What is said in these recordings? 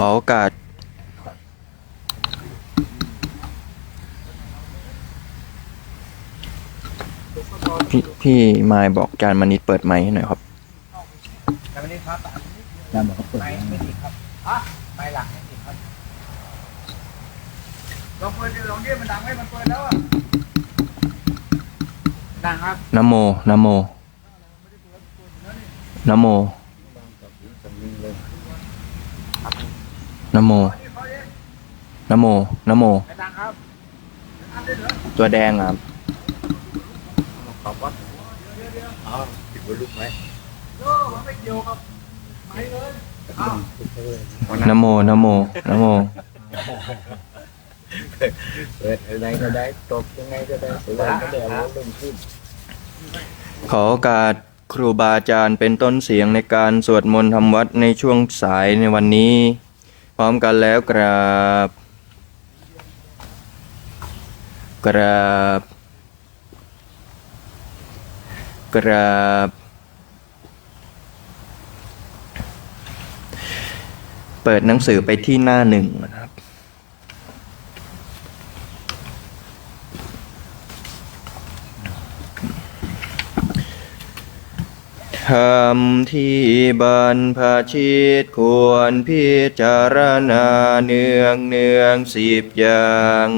ขอโอกาสพี่มายบอกอาจารย์มณิษฐ์เปิดไมค์ให้หน่อยครับแต่วันนี้ครับอาจารย์บอกเขาเปิด ไม่ติดครับไม่หลักไม่ติดครับลองเปิดดิลองดิมันดังไหมมันเปิดแล้วอ่ะดังครับนะโมนะโมนะโมนะโมนะโมนะโมไม่ดังครับตัวแดงครับขอบวัดติดบนลูกไหมไม่เกี่ยวครับไม่เลยนะโมนะโมนะโมเปิดอะไรก็ได้ตกยังไงก็ได้สวยก็ได้เอาลงขึ้นขอโอกาสครูบาอาจารย์เป็นต้นเสียงในการสวดมนต์ทำวัดในช่วงสายในวันนี้พร้อมกันแล้วกราบกราบกราบเปิดหนังสือไปที่หน้าหนึ่งนะครับธรรมที่บรรพชิตควรพิจารณาเนือง10 อย่าง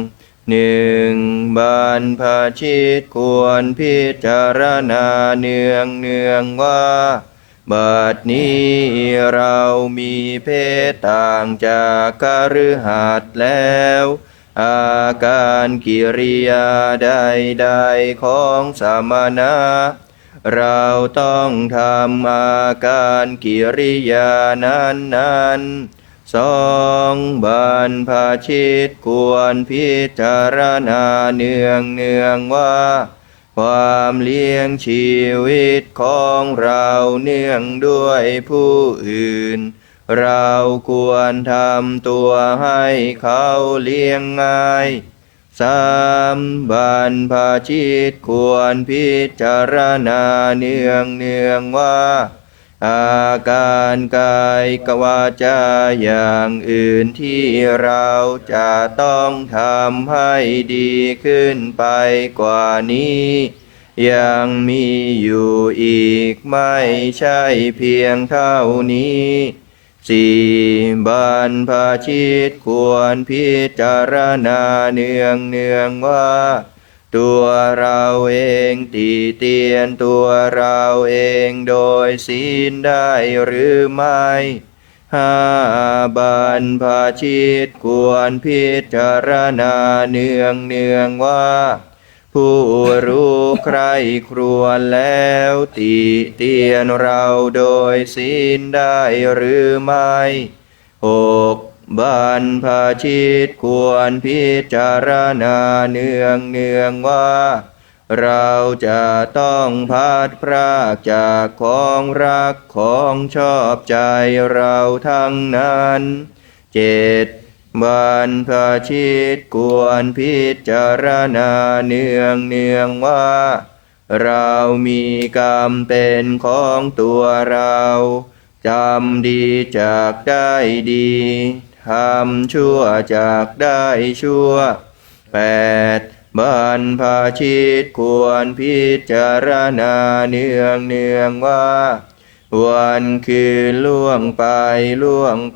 บรรพชิตควรพิจารณาเนืองว่าบัดนี้เรามีเพศต่างจากคฤหัสถ์แล้วอาการกิริยาใดๆของสมณะเราต้องทำอาการกิริยานั้นๆ2บรรพชิตควรพิจารณาเนืองว่าความเลี้ยงชีวิตของเราเนื่องด้วยผู้อื่นเราควรทำตัวให้เขาเลี้ยงง่าย3บรรพชิตควรพิจารณาเนืองว่าอาการกายกวาจาอย่างอื่นที่เราจะต้องทำให้ดีขึ้นไปกว่านี้ยังมีอยู่อีกไม่ใช่เพียงเท่านี้4บรรพชิตควรพิจารณาเนืองว่าตัวเราเองติเตียนตัวเราเองโดยศีลได้หรือไม่5บรรพชิตควรพิจารณาเนืองว่าผู้รู้ใคร่ครวญแล้วติเตียนเราโดยศีลได้หรือไม่6บรรพชิตควรพิจารณาเนืองว่าเราจะต้องพัดพรากจากของรักของชอบใจเราทั้งนั้น7บรรพชิตควรพิจารณาเนืองว่าเรามีกรรมเป็นของตัวเราจำดีจากได้ดีทำชั่วจากได้ชั่ว8บรรพชิตควรพิจารณาเนืองว่าวันคืนล่วงไ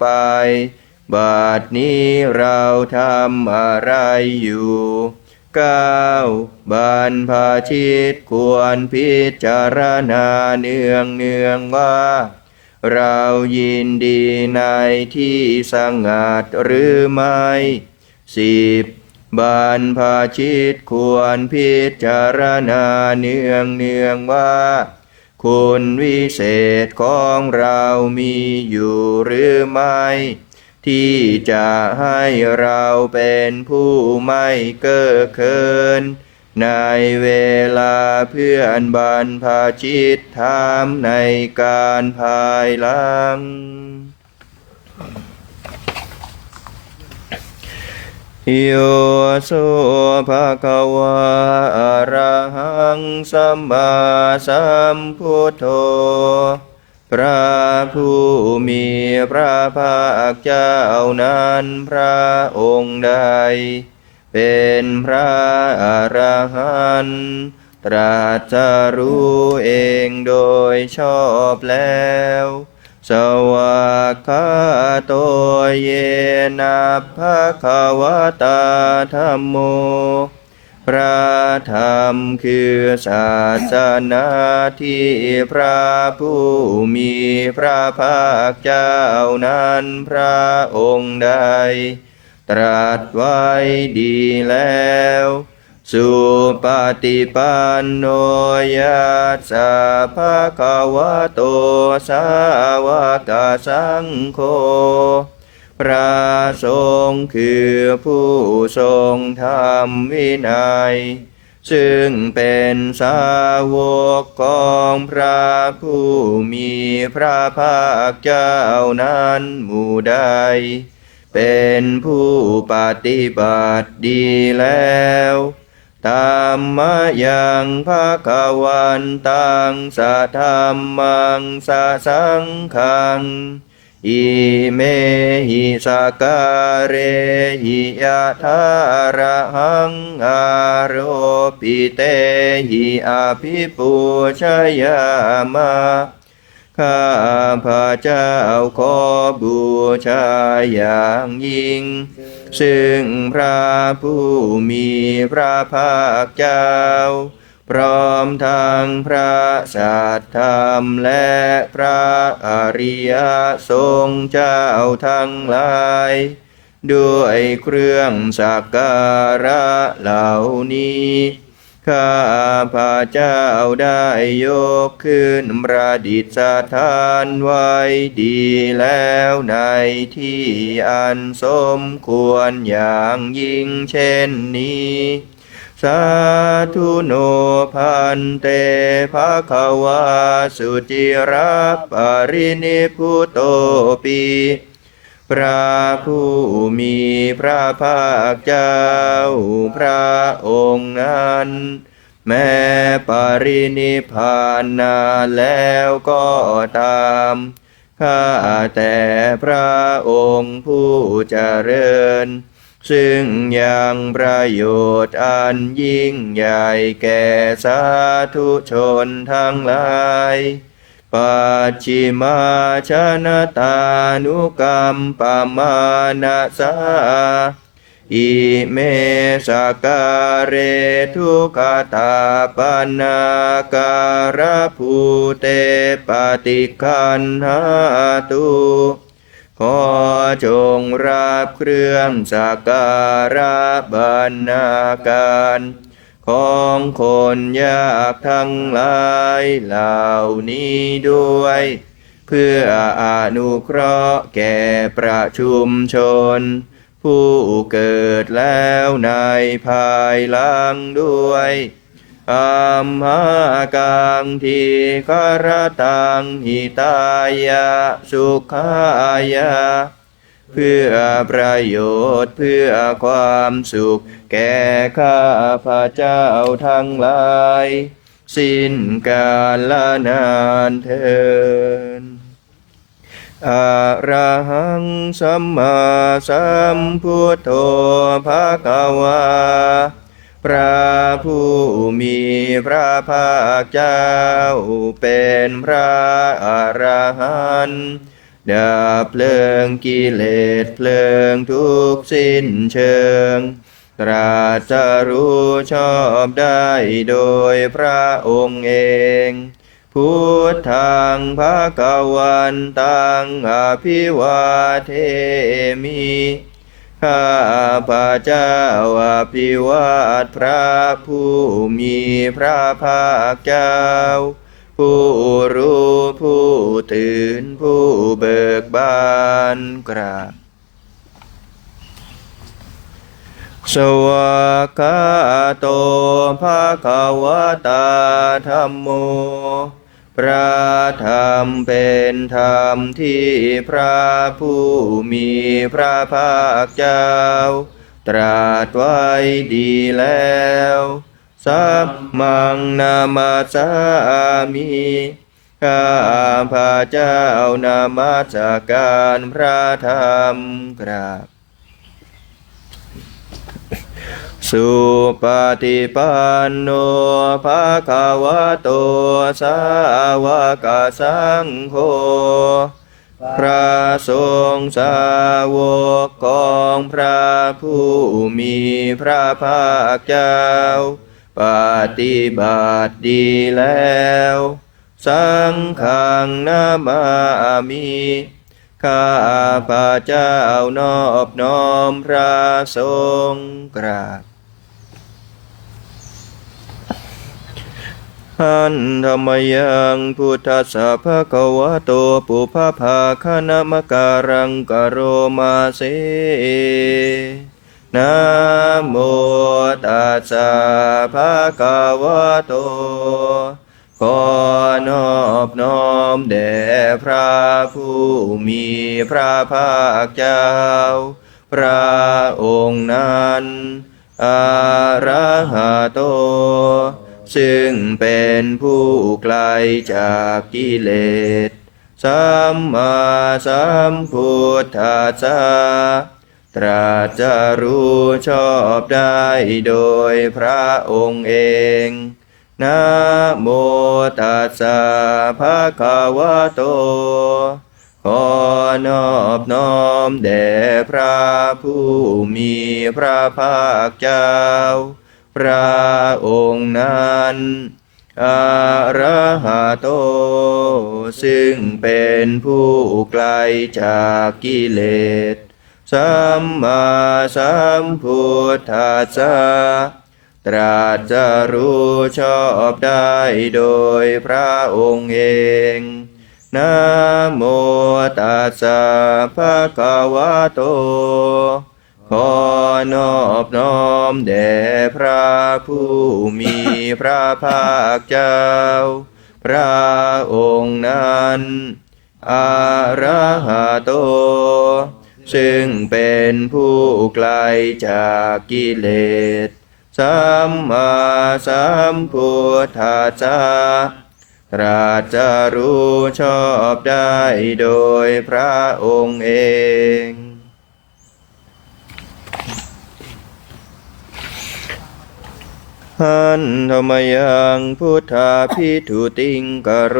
ปบัดนี้เราทำอะไรอยู่9บรรพชิตควรพิจารณาเนืองว่าเรายินดีในที่สงัดหรือไม่10บรรพชิตควรพิจารณาเนืองว่าคุณวิเศษของเรามีอยู่หรือไม่ที่จะให้เราเป็นผู้ไม่เก้อเขินในเวลาเพื่อนบรรพชิตถามในการภายหลังโยโสภะคะวะอะระหังสัมมาสัมพุทโธ พระผู้มีพระภาคเจ้านั้นพระองค์ใดเป็นพระอรหันต์ตรัสรู้เองโดยชอบแล้วสวากขาโตเยนะภะคะวะตาธัมโมพระธรรมคือศาสนาที่พระผู้มีพระภาคเจ้านั้นพระองค์ใดตรัสไว้ดีแล้วสุปฏิปันโนยัสสะภะคะวะโตสาวกสังโฆพระสงฆ์คือผู้ทรงธรรมวินัยซึ่งเป็นสาวกของพระผู้มีพระภาคเจ้านั้นหมู่ใดเป็นผู้ปฏิบัติดีแล้วตามมายังภะคะวันตังสะธัมมังสะสังฆังอิเมหิสการเรหิยะทาระหังอาโรปิเตหิอาภิปุชยามะข้าพระเจ้าขอบูชาอย่างยิ่งซึ่งพระผู้มีพระภาคเจ้าพร้อมทั้งพระสัทธรรมและพระอริยสงฆ์เจ้าทั้งหลายด้วยเครื่องสักการะเหล่านี้ข้าพระเจ้าได้ยกขึ้นประดิษฐานไว้ดีแล้วในที่อันสมควรอย่างยิ่งเช่นนี้สาธุโนพันเตภะคะวะสุจิรัปปรินิพพุโตปิพระผู้มีพระภาคเจ้าพระองค์นั้นแม้ปรินิพพานนานแล้วก็ตามข้าแต่พระองค์ผู้เจริญซึ่งยังประโยชน์อันยิ่งใหญ่แก่สาธุชนทั้งหลายปัจฉิมาชนะตานุกรรมปมานะสาอิเมสการเรทุกขตาปนาการภูเตปฏิคันหาตุขอจงรับเครื่องสักการะบรรณาการของคนยากทั้งหลายเหล่านี้ด้วยเพื่ออนุเคราะห์แก่ประชุมชนผู้เกิดแล้วในภายหลังด้วยอัมหากังทีคารตังหิตายะสุขายะเพื่อประโยชน์เพื่อความสุขแก่ข้าพระเจ้าทั้งหลายสิ้นกาลนานเทินอะระหังสัมมาสัมพุทโธภะคะวาพระผู้มีพระภาคเจ้าเป็นพระอรหันต์ดับเพลิงกิเลสเพลิงทุกสิ้นเชิงตรัสรู้ชอบได้โดยพระองค์เองพุทธังภคะวันตังอภิวาเทมิข้าพระเจ้าอภิวาทพระผู้มีพระภาคเจ้าผู้รู้ผู้ตื่นผู้เบิกบานกราบสวากขาโตภะคะวะตาธัมโมพระธรรมเป็นธรรมที่พระผู้มีพระภาคเจ้าตรัสไว้ดีแล้วสัมมังนามาสามิ ข้าพระเจ้านมัสการพระธรรมกราบสุปฏิปันโนภะคะวะโตสาวกสังโฆพระสงฆ์สาวกของพระผู้มีพระภาคเจ้าปฏิบัติดีแล้วสังฆังนามามิข้าพระเจ้านอบน้อมพระสงฆ์กราบหันธรรมยังพุทธัสสะภะคะวะโตปุพพาคณมการังกโรมาเสนะโมตัสสะภะคะวะโตขอนอบน้อมแด่พระผู้มีพระภาคเจ้าพระองค์นั้นอะระหะโตซึ่งเป็นผู้ไกลจากกิเลสสัมมาสัมพุทธัสสะตรัสรู้ชอบได้โดยพระองค์เองนะโมตัสสะภะคะวะโตขอนอบน้อมแด่พระผู้มีพระภาคเจ้าพระองค์นั้นอะระหะโตซึ่งเป็นผู้ไกลจากกิเลสสัมมาสัมพุทธัสสะตรัสรู้ชอบได้โดยพระองค์เองนะโมตัสสะภะคะวะโตขอนอบน้อมแด่พระผู้มีพระภาคเจ้าพระองค์นั้นอะระหะโตซึ่งเป็นผู้ไกลจากกิเลสสัมมาสัมพุทธัสสะตรัสรู้ชอบได้โดยพระองค์เองหันธรรมยังพุทธาภิทุติงกโร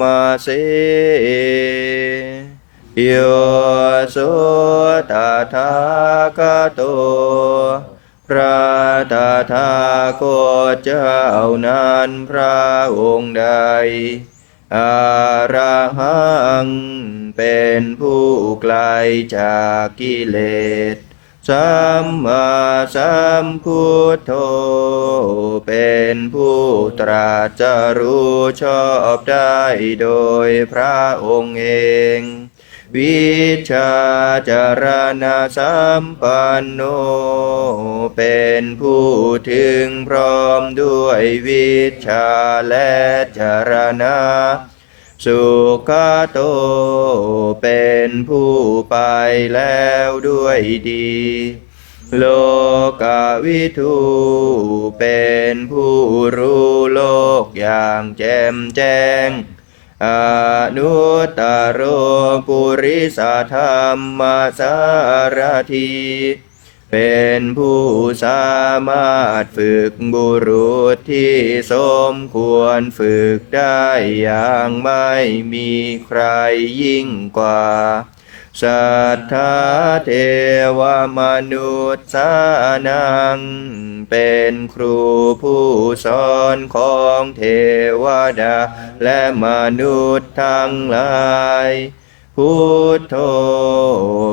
มาเสโยโสตถาคโตพระตถาคตเจ้านั้นพระองค์ใดอะระหังเป็นผู้ไกลจากกิเลสสัมมาสัมพุทโธเป็นผู้ตรัสรู้ชอบได้โดยพระองค์เองวิชาจารณะสัมปันโนเป็นผู้ถึงพร้อมด้วยวิชาและจารณะสุขโตเป็นผู้ไปแล้วด้วยดีโลกวิทูเป็นผู้รู้โลกอย่างแจ่มแจ้งอนุตตโรปุริสธรรมสารถีเป็นผู้สามารถฝึกบุรุษที่สมควรฝึกได้อย่างไม่มีใครยิ่งกว่าสัทธาเทวมนุษย์สานังเป็นครูผู้สอนของเทวดาและมนุษย์ทั้งหลายพุทโธ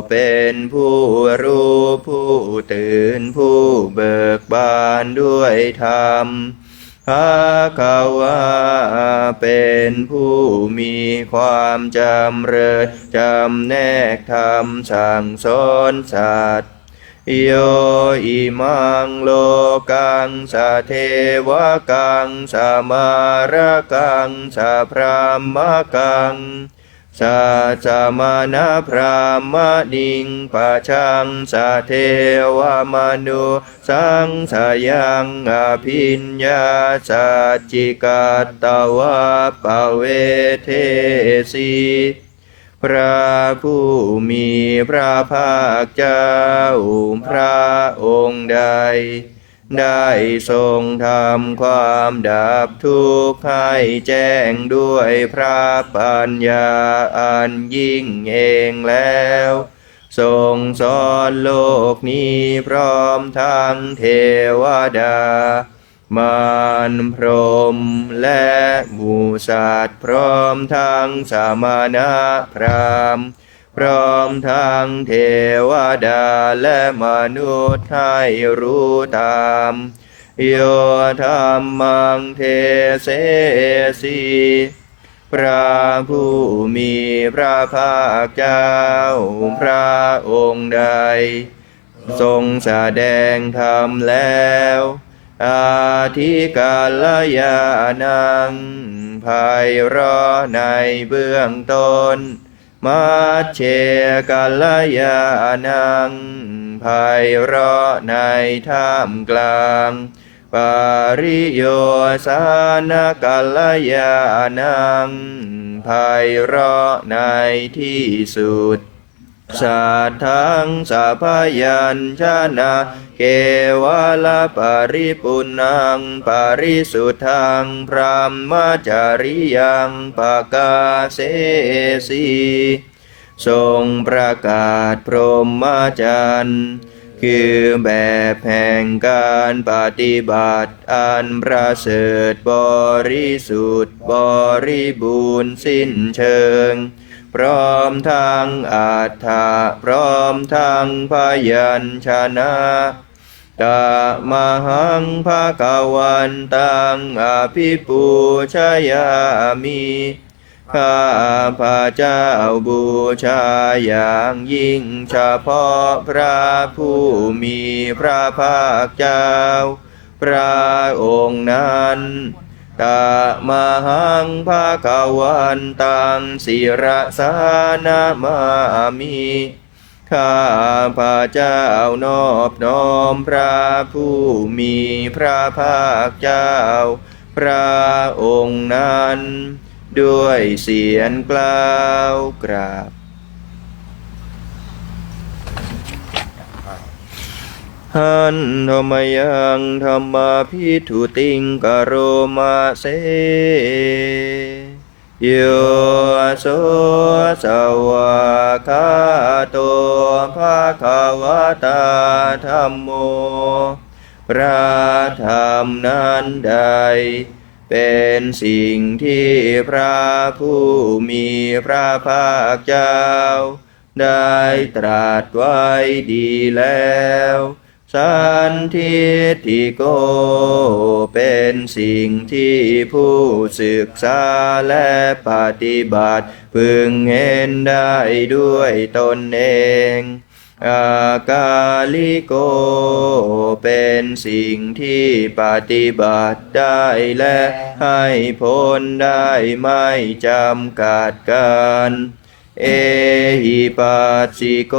เป็นผู้รู้ผู้ตื่นผู้เบิกบานด้วยธรรมภคะวะเป็นผู้มีความจำเริญจำแนกธรรมสั่งสอนสัตว์โยอิมังโลกังสะเทวกังสะมารกังสะพรหมกัง สัจมานะพรามณิงปะชังสะเทวมนุสังสยังอภิญญาสัจจิกัตตวะปะเวเทสีพระผู้มีพระภาคเจ้าพระองค์ใดได้ทรงทำความดับทุกข์ให้แจ้งด้วยพระปัญญาอันยิ่งเองแล้วทรงสอนโลกนี้พร้อมทั้งเทวดามารพรหมและหมู่สัตว์พร้อมทั้งสมณะพราหมณ์พร้อมทั้งเทวดาและมนุษย์ให้รู้ตามโยธรรมังเทเสสีพระผู้มีพระภาคเจ้าพระองค์ใดทรงแสดงธรรมแล้วอาทิกาลยานังไพเราะในเบื้องต้นมัชเชกัลยานังไพเราะในท่ามกลางปาริโยสานกัลยานังไพเราะในที่สุดสัทธังสัพยัญชนะเกวลปริปุณังปริสุทธังพรหมจริยังปกาเสสีทรงประกาศพรหมจรรย์คือแบบแห่งการปฏิบัติอันประเสริฐบริสุทธิ์บริบูรณ์สิ้นเชิงพร้อมทั้งอัฏฐะพร้อมทั้งพยัญชนะตมหังภะคะวันตังอภิปูชยามิข้าพระเจ้าบูชาอย่างยิ่งเฉพาะพระผู้มีพระภาคเจ้าพระองค์นั้นตมหังภะคะวันตังศิรสานามามิข้าพระเจ้านอบน้อมพระผู้มีพระภาคเจ้าพระองค์นั้นด้วยเสียงกล่าวกราบหันธรรมยังธรรมาพิทุติงกโรมาเสโยโสสวากขาโตภะคะวะตาธัมโมพระธรรมนั้นใดเป็นสิ่งที่พระผู้มีพระภาคเจ้าได้ตรัสไว้ดีแล้วสันทิฏฐิโกเป็นสิ่งที่ผู้ศึกษาและปฏิบัติพึงเห็นได้ด้วยตนเองอากาลิโกเป็นสิ่งที่ปฏิบัติได้และให้ผลได้ไม่จำกัดกันเอหิปัสสิโก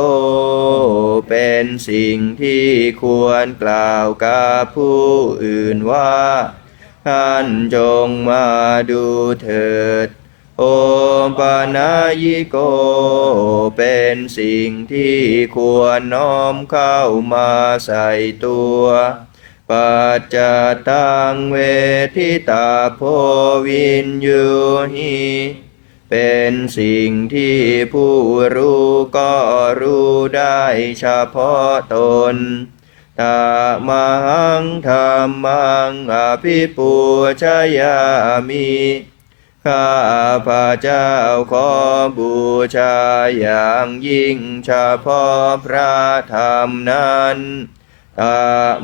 เป็นสิ่งที่ควรกล่าวกับผู้อื่นว่าท่านจงมาดูเถิดโอปนายิโกเป็นสิ่งที่ควรน้อมเข้ามาใส่ตัวปัจจตังเวทิตาโพวินยูหิเป็นสิ่งที่ผู้รู้ก็รู้ได้เฉพาะตนตมหังธรรมังอภิปูชยามิข้าพระเจ้าขอบูชาอย่างยิ่งเฉพาะพระธรรมนั้นต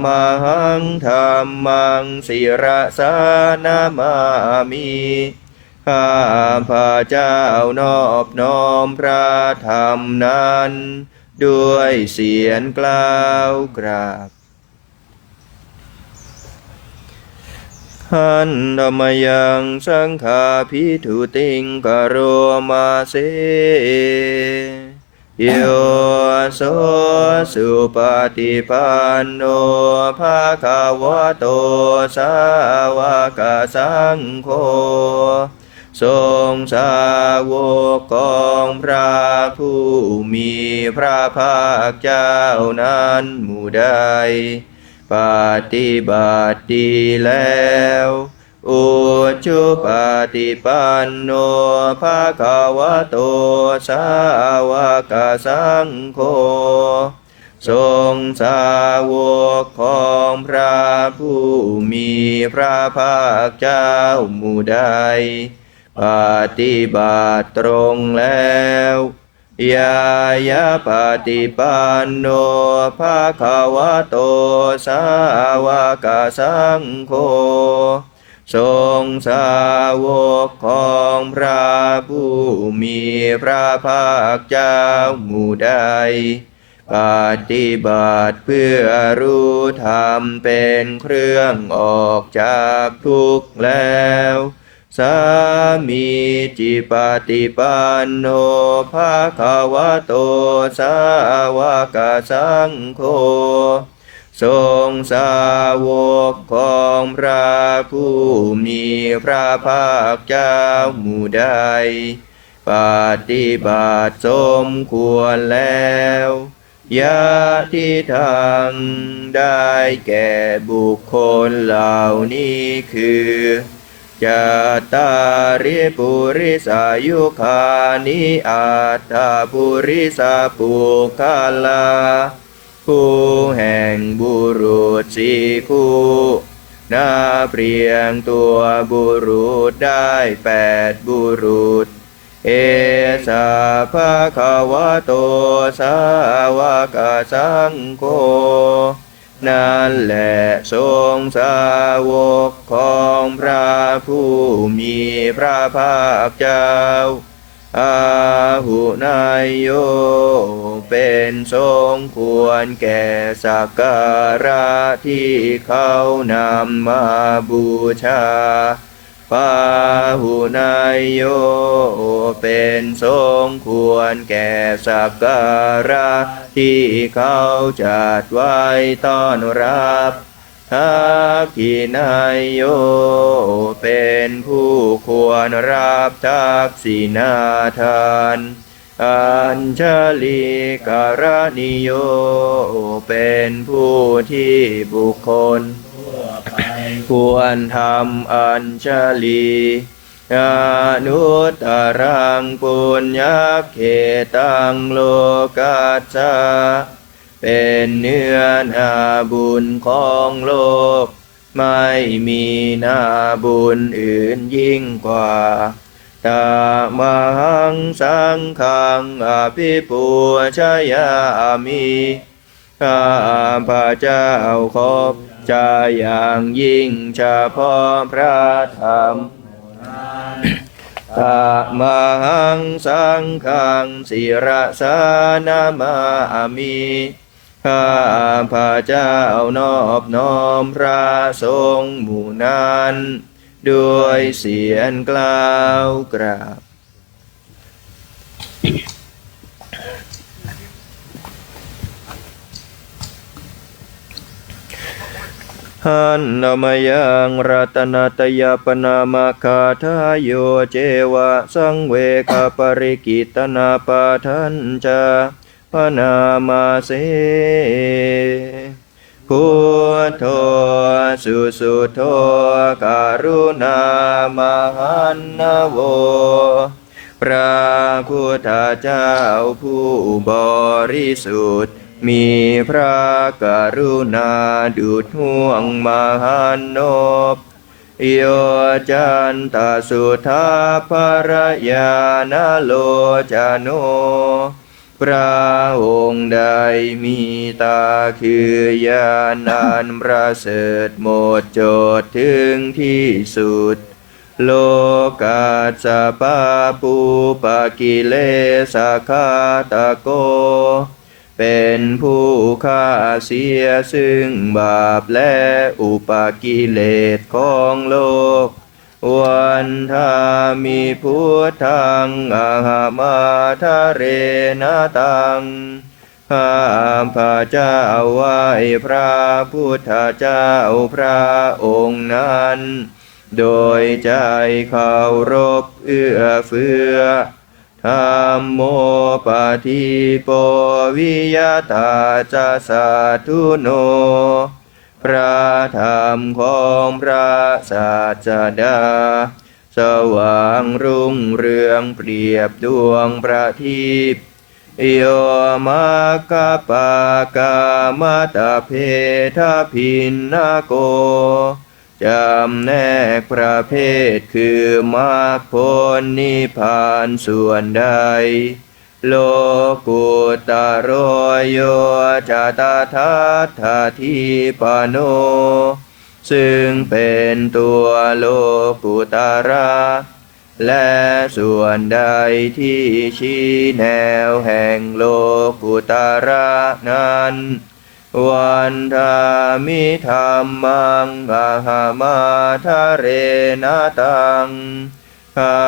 มหังธรรมังศิรสานามามิข้าพระเจ้านอบน้อมพระธรรมนั้นด้วยเสียงกล่าวกราบข หันธรรมยังสังฆาภิทุติงกโรมาเสโยโสสุปฏิปันโนภะคะวะโตสาวกสังโฆทรงสาวกของพระผู้มีพระภาคเจ้านั้นหมู่ใดปฏิบัติดีแล้วอุชุปฏิปันโนภะคะวะโตสาวกสังโฆทรงสาวกของพระผู้มีพระภาคเจ้าหมู่ใดปฏิบัติตรงแล้วยายาปฏิปันโนภะคะวะโตสาวกสังโฆทรงสาวกของพระผู้มีพระภาคเจ้าหมู่ใดปฏิบัติเพื่อรู้ธรรมเป็นเครื่องออกจากทุกข์แล้วสามีจิปฏิปันโนภะคะวะโตสาวกสังโฆทรงสาวกของพระผู้มีพระภาคเจ้าหมู่ใดปฏิบัติสมควรแล้วยะที่ทางได้แก่บุคคลเหล่านี้คือจัตตาริปุริสายุคานิอัตถปุริสาปุคาลาคู่แห่งบุรุษสี่คู่นับเรียงตัวบุรุษได้8บุรุษเอสาภะคะวะโตสาวกสังโฆนั่นแหละทรงสาวกของพระผู้มีพระภาคเจ้าอาหุนายโยเป็นทรงควรแก่สักการะที่เขานำมาบูชาปาหุนายโยเป็นทรงควรแก่สักการะที่เขาจัดไว้ต้อนรับทักขินายโยเป็นผู้ควรรับทักษิณาทานอัญชลีการณิโยเป็นผู้ที่บุคคลควรทำอัญชลีอนุตตรังปุญญเขตังโลกัสสะเป็นเนื้อนาบุญของโลกไม่มีนาบุญอื่นยิ่งกว่าตามหังสังฆังอภิปูชยามิข้าพระเจ้าขอบใจอย่างยิ่งเฉพาะพระธรรมตามหังสังฆังศิรสานามามิข้าพระเจ้านอบน้อมพระสงฆ์หมู่นั้นด้วยเสียงกล่าวกราบหันนามยังรัตนตยปนามาคาทายโยเจวะสังเวคปริกิตนาปาทัญจาพนามาเสพุทโธสุสุโธการุณามหันนโวพระพุทธเจ้าผู้บริสุทธิ์มีพระกรุณาดุจห่วงมหันนบโยจันตสุทธาภรยานาโลจโนพระองค์ใดมีตาคือญาณอันประเสริฐหมดจดถึงที่สุดโลกัสสปะปูปกิเลสคาตโก เป็นผู้ฆ่าเสียซึ่งบาปและอุปกิเลสของโลกวันทามิพุทธังอาหามาทะเรนะตังข้าพระเจ้าไหว้พระพุทธเจ้าพระองค์นั้นโดยใจเคารพเอื้อเฟื้อธัมโมปฏิโปวิยตาจะสาธุโนพระธรรมของพระศาสดาสว่างรุ่งเรืองเปรียบดวงประทีปโยมาคปากามตะเพทพินนาโกจำแนกประเภทคือมรรคผลนิพพานส่วนใดโลกุตโรโยจตถาทาทิปโนซึ่งเป็นตัวโลกุตระและส่วนใดที่ชี้แนวแห่งโลกุตระนั้นวันทามิธรรมังอาหามาทะเรนะตังข้า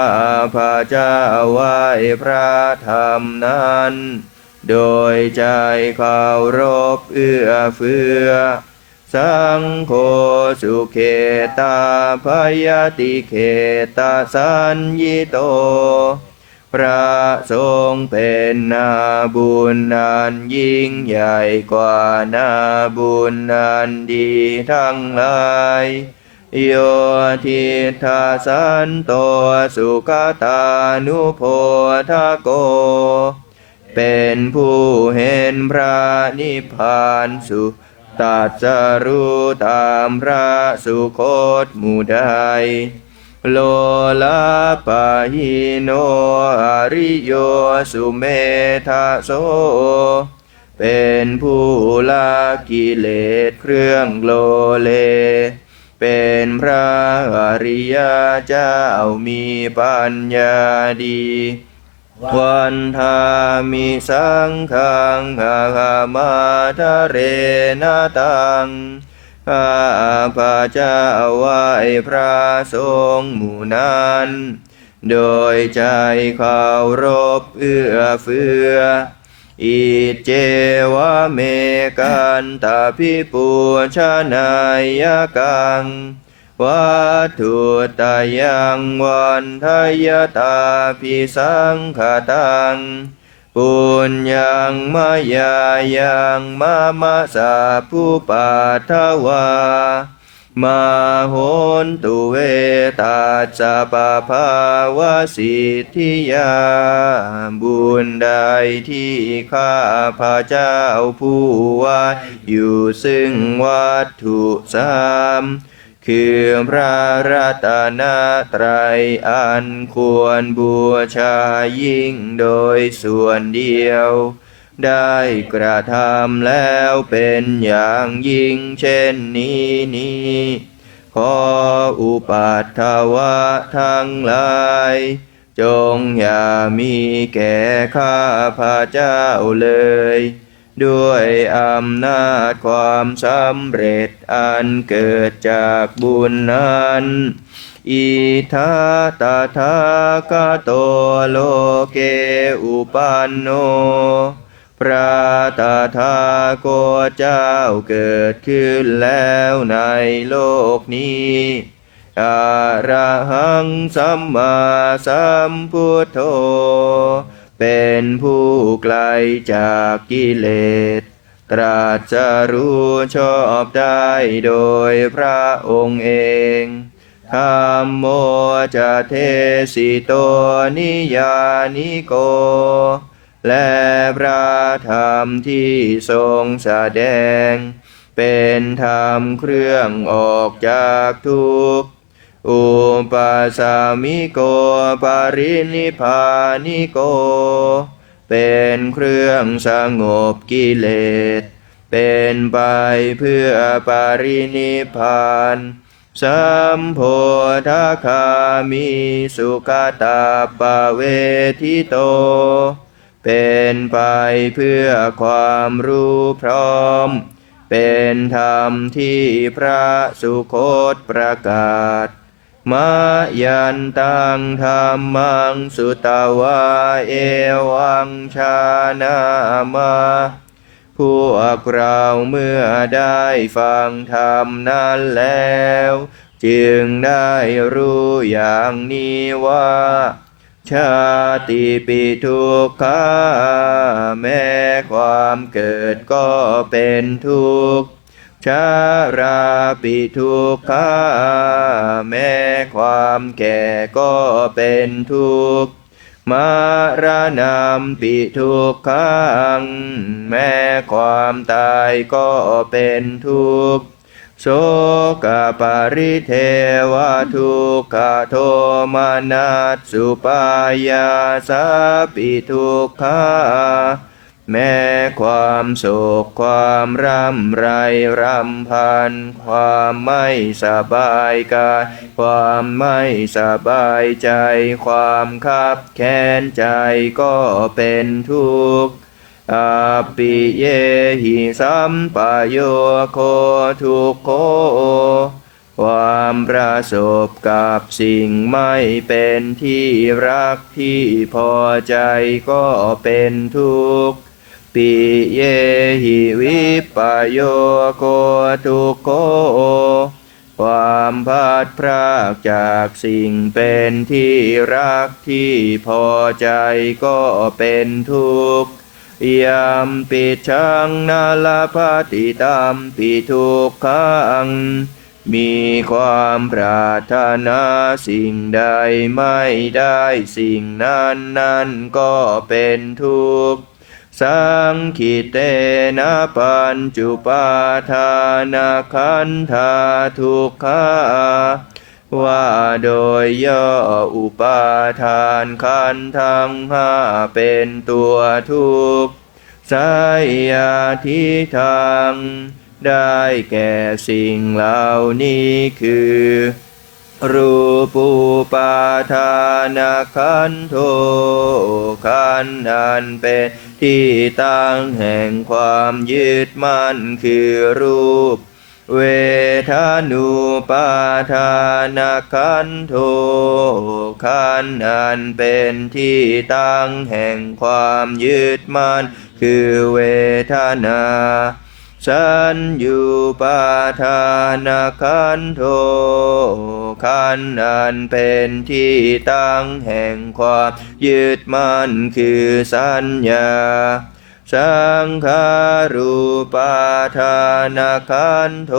พระเจ้าไหว้พระธรรมนั้นโดยใจเคารพเอื้อเฟื้อสังโฆสุเขตาพยติเขตาสัญญิโตพระทรงเป็นนาบุญนันยิ่งใหญ่กว่านาบุญนันดีทั้งหลายโยทิทาสันโตสุขตานุโพธโกเป็นผู้เห็นพระนิพพานสุตัสสรู้ตามพระสุคตหมู่ใดโลลาปะหิโนอริโยสุเมธาโสเป็นผู้ละกิเลสเครื่องโลเลเป็นพระอริยเจ้ามีปัญญาดีวันทามิสังฆังอาหามาทะเรนะตังข้าพระเจ้าไหว้พระสงฆ์หมู่นั้นโดยใจเคารพเอื้อเฟื้ออิเจวะเมกันตาภิปุชนายกังวัตถุตายังวันทายตาภิสังขตังปุญญังมายายังมามะสาภูปัทถวามโหนตุเวตัสสะปะภาวะสิทธิยาบุญใดที่ข้าพระเจ้าผู้ว่าอยู่ซึ่งวัตถุสามคือพระรัตนตรัยอันควรบูชายิ่งโดยส่วนเดียวได้กระทำแล้วเป็นอย่างยิ่งเช่นนี้ขออุปัฏฐวะทั้งหลายจงอย่ามีแก่ข้าพระเจ้าเลยด้วยอำนาจความสำเร็จอันเกิดจากบุญนั้นอิทัตถาคโตโลเกอุปันโนพระตถาคตเจ้าเกิดขึ้นแล้วในโลกนี้อรหังสัมมาสัมพุทโธเป็นผู้ไกลจากกิเลสตรัสรู้ชอบได้โดยพระองค์เองธัมโมจะเทสิโตนิยานิโกและพระธรรมที่ทรงแสดงเป็นธรรมเครื่องออกจากทุกข์อุปสามิโกปรินิพพานิโกเป็นเครื่องสงบกิเลสเป็นไปเพื่อปรินิพพานสัมโพธคามิสุขตาปเวทิโต เป็นไปเพื่อความรู้พร้อมเป็นธรรมที่พระสุคตประกาศมายันตังธรรมังสุตวาเอวังชานามาพวกเราเมื่อได้ฟังธรรมนั้นแล้วจึงได้รู้อย่างนี้ว่าชาติปิทุกขาแม้ความเกิดก็เป็นทุกข์ชาราปิทุกขาแม้ความแก่ก็เป็นทุกข์มรณะปิทุกขังแม้ความตายก็เป็นทุกข์โสกปริเทวทุกขโทมนัสสุปายาสาปิทุกขาแม้ความโศกความร่ำไรรำพันความไม่สบายกายความไม่สบายใจความคับแค้นใจก็เป็นทุกข์อปิเยหิสัมปโยโคทุกโขความประสบกับสิ่งไม่เป็นที่รักที่พอใจก็เป็นทุกข์ปิเยหิวิปโยโคทุกโขความพลาดพรากจากสิ่งเป็นที่รักที่พอใจก็เป็นทุกข์ยามปิชังนาลภติตามปิทุกขังมีความปรารถนาสิ่งใดไม่ได้สิ่งนั้นก็เป็นทุกข์สังคิเตนะปัญจุปาทานาขันธาทุกขาว่าโดยย่ออุปาทานขันธ์ทั้งห้าเป็นตัวทุกข์สายาทิทางได้แก่สิ่งเหล่านี้คือรูปูปาทานขันโธขันธ์อันเป็นที่ตั้งแห่งความยึดมั่นคือรูปเวทานุปาทานขันโธขันธ์อันเป็นที่ตั้งแห่งความยึดมั่นคือเวทนาสัญญูปาทานขันโธขันธ์อันเป็นที่ตั้งแห่งความยึดมั่นคือสัญญาสังขารูปาทานขันโธ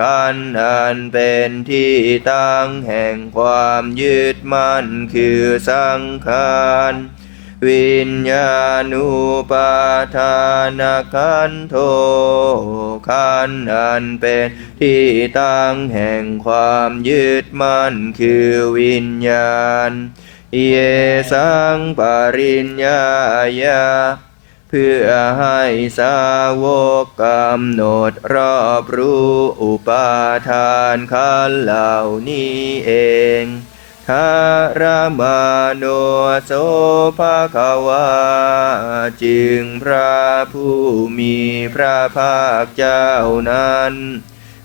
ขันธ์อันเป็นที่ตั้งแห่งความยึดมั่นคือสังขารวิญญาณูปาทานขันโธขันธ์อันเป็นที่ตั้งแห่งความยึดมั่นคือวิญญาณเยสังปริญญายาเพื่อให้สาวกกำหนดรอบรู้อุปาทานขันธ์เหล่านี้เองทารมาโนโสภควาจึงพระผู้มีพระภาคเจ้านั้น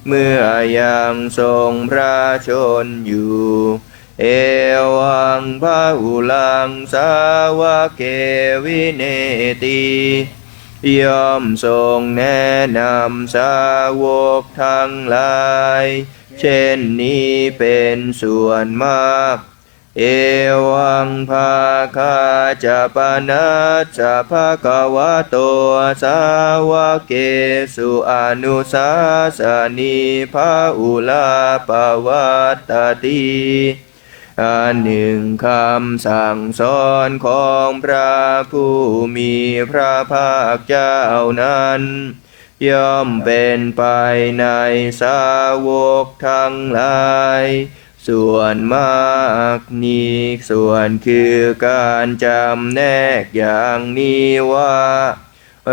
เมื่อยังทรงพระชนอยู่เอวังภาหุลังสาวเกวิเนติย่อมทรงแนะนำสาวกทั้งหลายเช่นนี้เป็นส่วนมากเอวังภาคาจะปนัสสะภะคะวะโตสาวเกสุอนุสาสนีภาหุลาปวัตตติอันหนึ่งคำสั่งสอนของพระผู้มีพระภาคเจ้านั้นย่อมเป็นไปในสาวกทั้งหลายส่วนมากนี้ส่วนคือการจำแนกอย่างนี้ว่า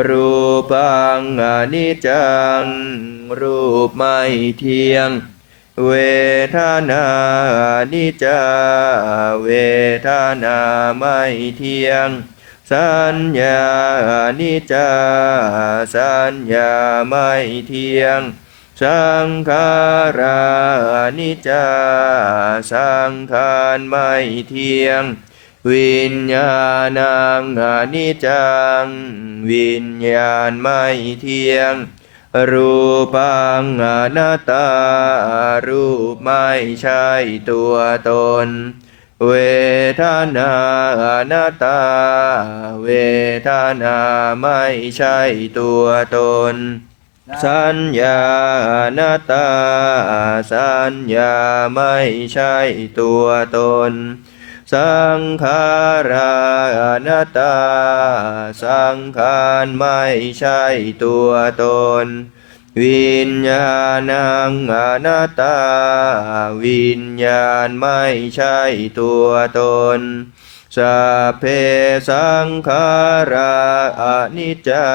รูปังอนิจจังรูปไม่เที่ยงเวทนาอนิจจาเวทนาไม่เที่ยง สัญญาอนิจจาสัญญาไม่เที่ยงสังขารานิจจาสังขารไม่เที่ยงวิญญาณังอนิจจังวิญญาณไม่เที่ยงรูปังอนัตตารูปไม่ใช่ตัวตนเวทนาอนัตตาเวทนาไม่ใช่ตัวตนสัญญาอนัตตาสัญญาไม่ใช่ตัวตนสังขาราอนัตตาสังขารไม่ใช่ตัวตนวิญญาณังอนัตตาวิญญาณไม่ใช่ตัวตนสัพเพสังขาราอนิจจา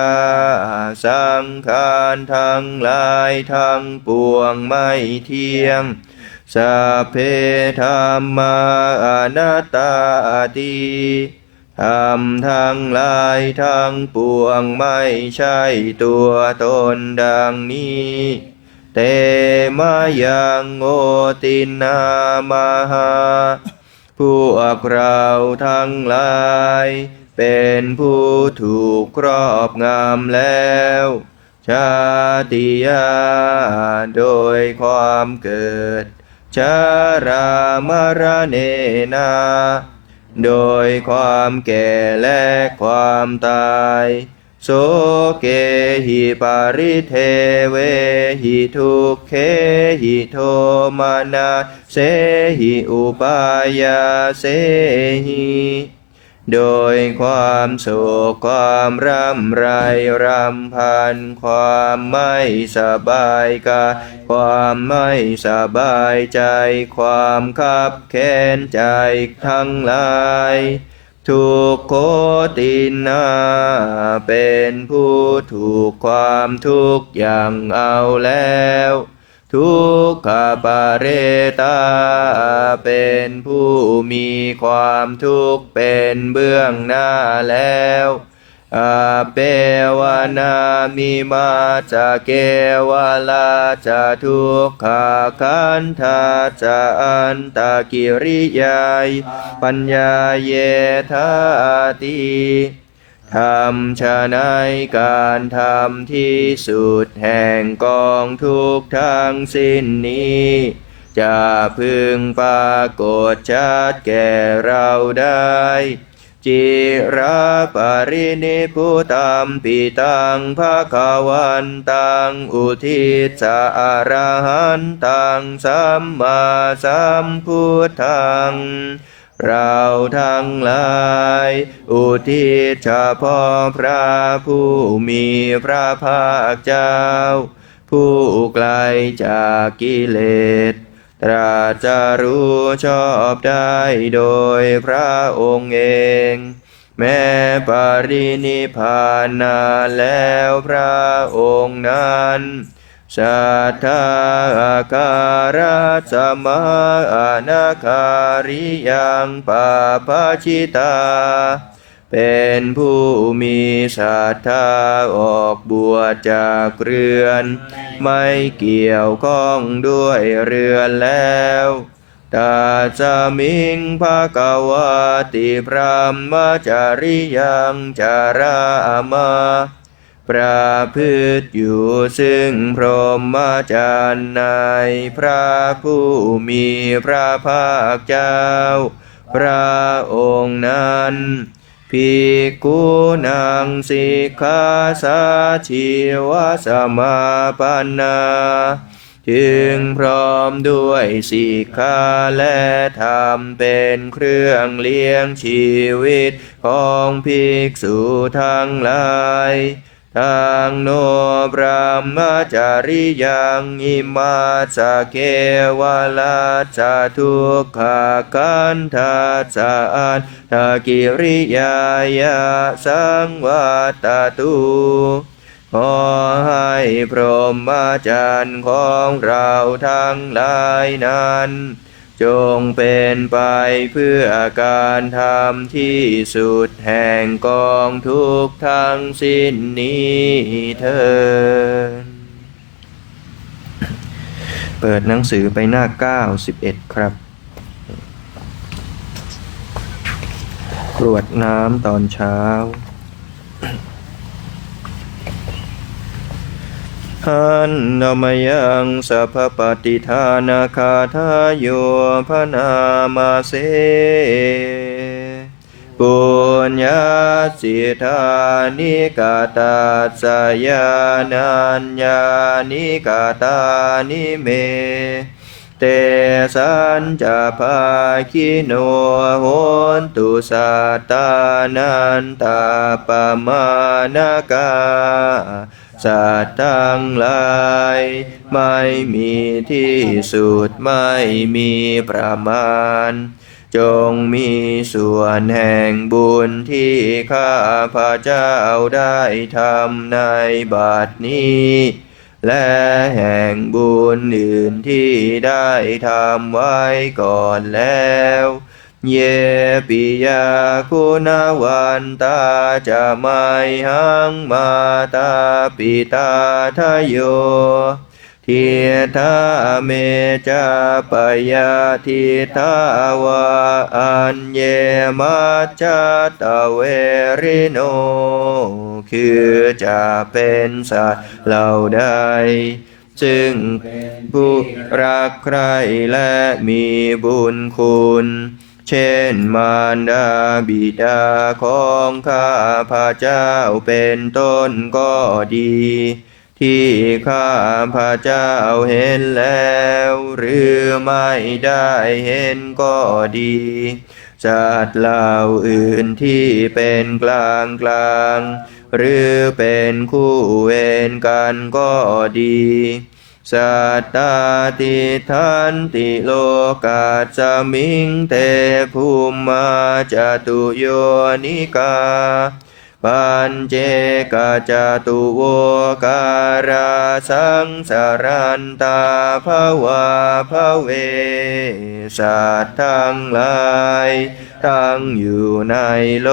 สังขารทั้งหลายทั้งปวงไม่เที่ยงสัพเพธัมมาอนัตตาติธรรมทั้งหลายทั้งปวงไม่ใช่ตัวตนดังนี้เตมายังโอตินามาหาพวกเราทั้งหลายเป็นผู้ถูกครอบงำแล้วชาติยาโดยความเกิดชารามรณะนาโดยความแก่และความตายโสเกหิปาริเทเวหิทุกเขหิโทมานาเสหิอุปายาเสหิโดยความโศกความร่ำไรรำพันความไม่สบายกายความไม่สบายใจความคับแค้นใจทั้งหลายทุกโคตินาเป็นผู้ถูกความทุกข์อย่างเอาแล้วทุกขปาเรตาเป็นผู้มีความทุกข์เป็นเบื้องหน้าแล้วอาเปวนามิมาจะเกวลาจะทุกขาคันธาจะอันตกิริยายปัญญาเยธาติทำชะไหนการทำที่สุดแห่งกองทุกข์ทั้งสิ้นนี้จะพึงปรากฏชัดแก่เราได้จิราปรินิพพุตัมปิตังภคะวันตังอุทิศสะอรหันตังสัมมาสัมพุทธังเราทั้งหลายอุทิศเฉพาะพระผู้มีพระภาคเจ้าผู้ไกลจากกิเลสตรัสจะรู้ชอบได้โดยพระองค์เองแม้ปรินิพพานนานแล้วพระองค์นั้นสัทธาอาการัสมาอนาคาริยังปาปชิตาเป็นผู้มีศรัทธาออกบวชจากเรือนไม่เกี่ยวข้องด้วยเรือนแล้วตาสมิงภะคะวะติพระมจาริยังจารามาประพฤติอยู่ซึ่งพรหมจรรย์ในพระผู้มีพระภาคเจ้าพระองค์นั้นภิกขุนังสิกขาสาชีวสมาปันนาจึงพร้อมด้วยสิกขาและธรรมเป็นเครื่องเลี้ยงชีวิตของภิกษุทั้งหลายทางโนพระมจาริยังอิมาสเกวลาจทุกขาคันธาสะอันตกิริยายาสังวัตตุขอให้พรหมจรรย์ของเราทั้งหลายนั้น จงเป็นไปเพื่อการทำที่สุดแห่งกองทุกข์ทั้งสิ้นนี้เถิดเปิดหนังสือไปหน้า91ครับกรวดน้ำตอนเช้าหันนมยังสัพปฏิทานาคาทาโยพนามาเสปุญญาสิทานิกาตาสยานัญญานิกาตานิเมเตสัญจะภาคิโนโหนตุสัตตานันตาปมานากาสัตว์ทั้งหลายไม่มีที่สุดไม่มีประมาณจงมีส่วนแห่งบุญที่ข้าพระเจ้าได้ทำในบัดนี้และแห่งบุญอื่นที่ได้ทำไว้ก่อนแล้วเยปิยาคุณวันตาจะไม่หังมาตาปิตาทะโยทิทาเมจาปยาทิทาวาอัญเยมัจจตเวริโนคือจะเป็นสัตว์เหล่าใดซึ่งผู้รักใคร่และมีบุญคุณเช่นมารดาบิดาของข้าพระเจ้าเป็นต้นก็ดีที่ข้าพระเจ้าเห็นแล้วหรือไม่ได้เห็นก็ดีสัตว์เหล่าอื่นที่เป็นกลางกลางหรือเป็นคู่เวรกันก็ดีสัตตาติทันติโลกาสมิงเตภูมิมาจตุโยนิกาปัญเจกจตุโวการาสังสารันตาภวาภเวสัตว์ทั้งหลายทั้งอยู่ในโล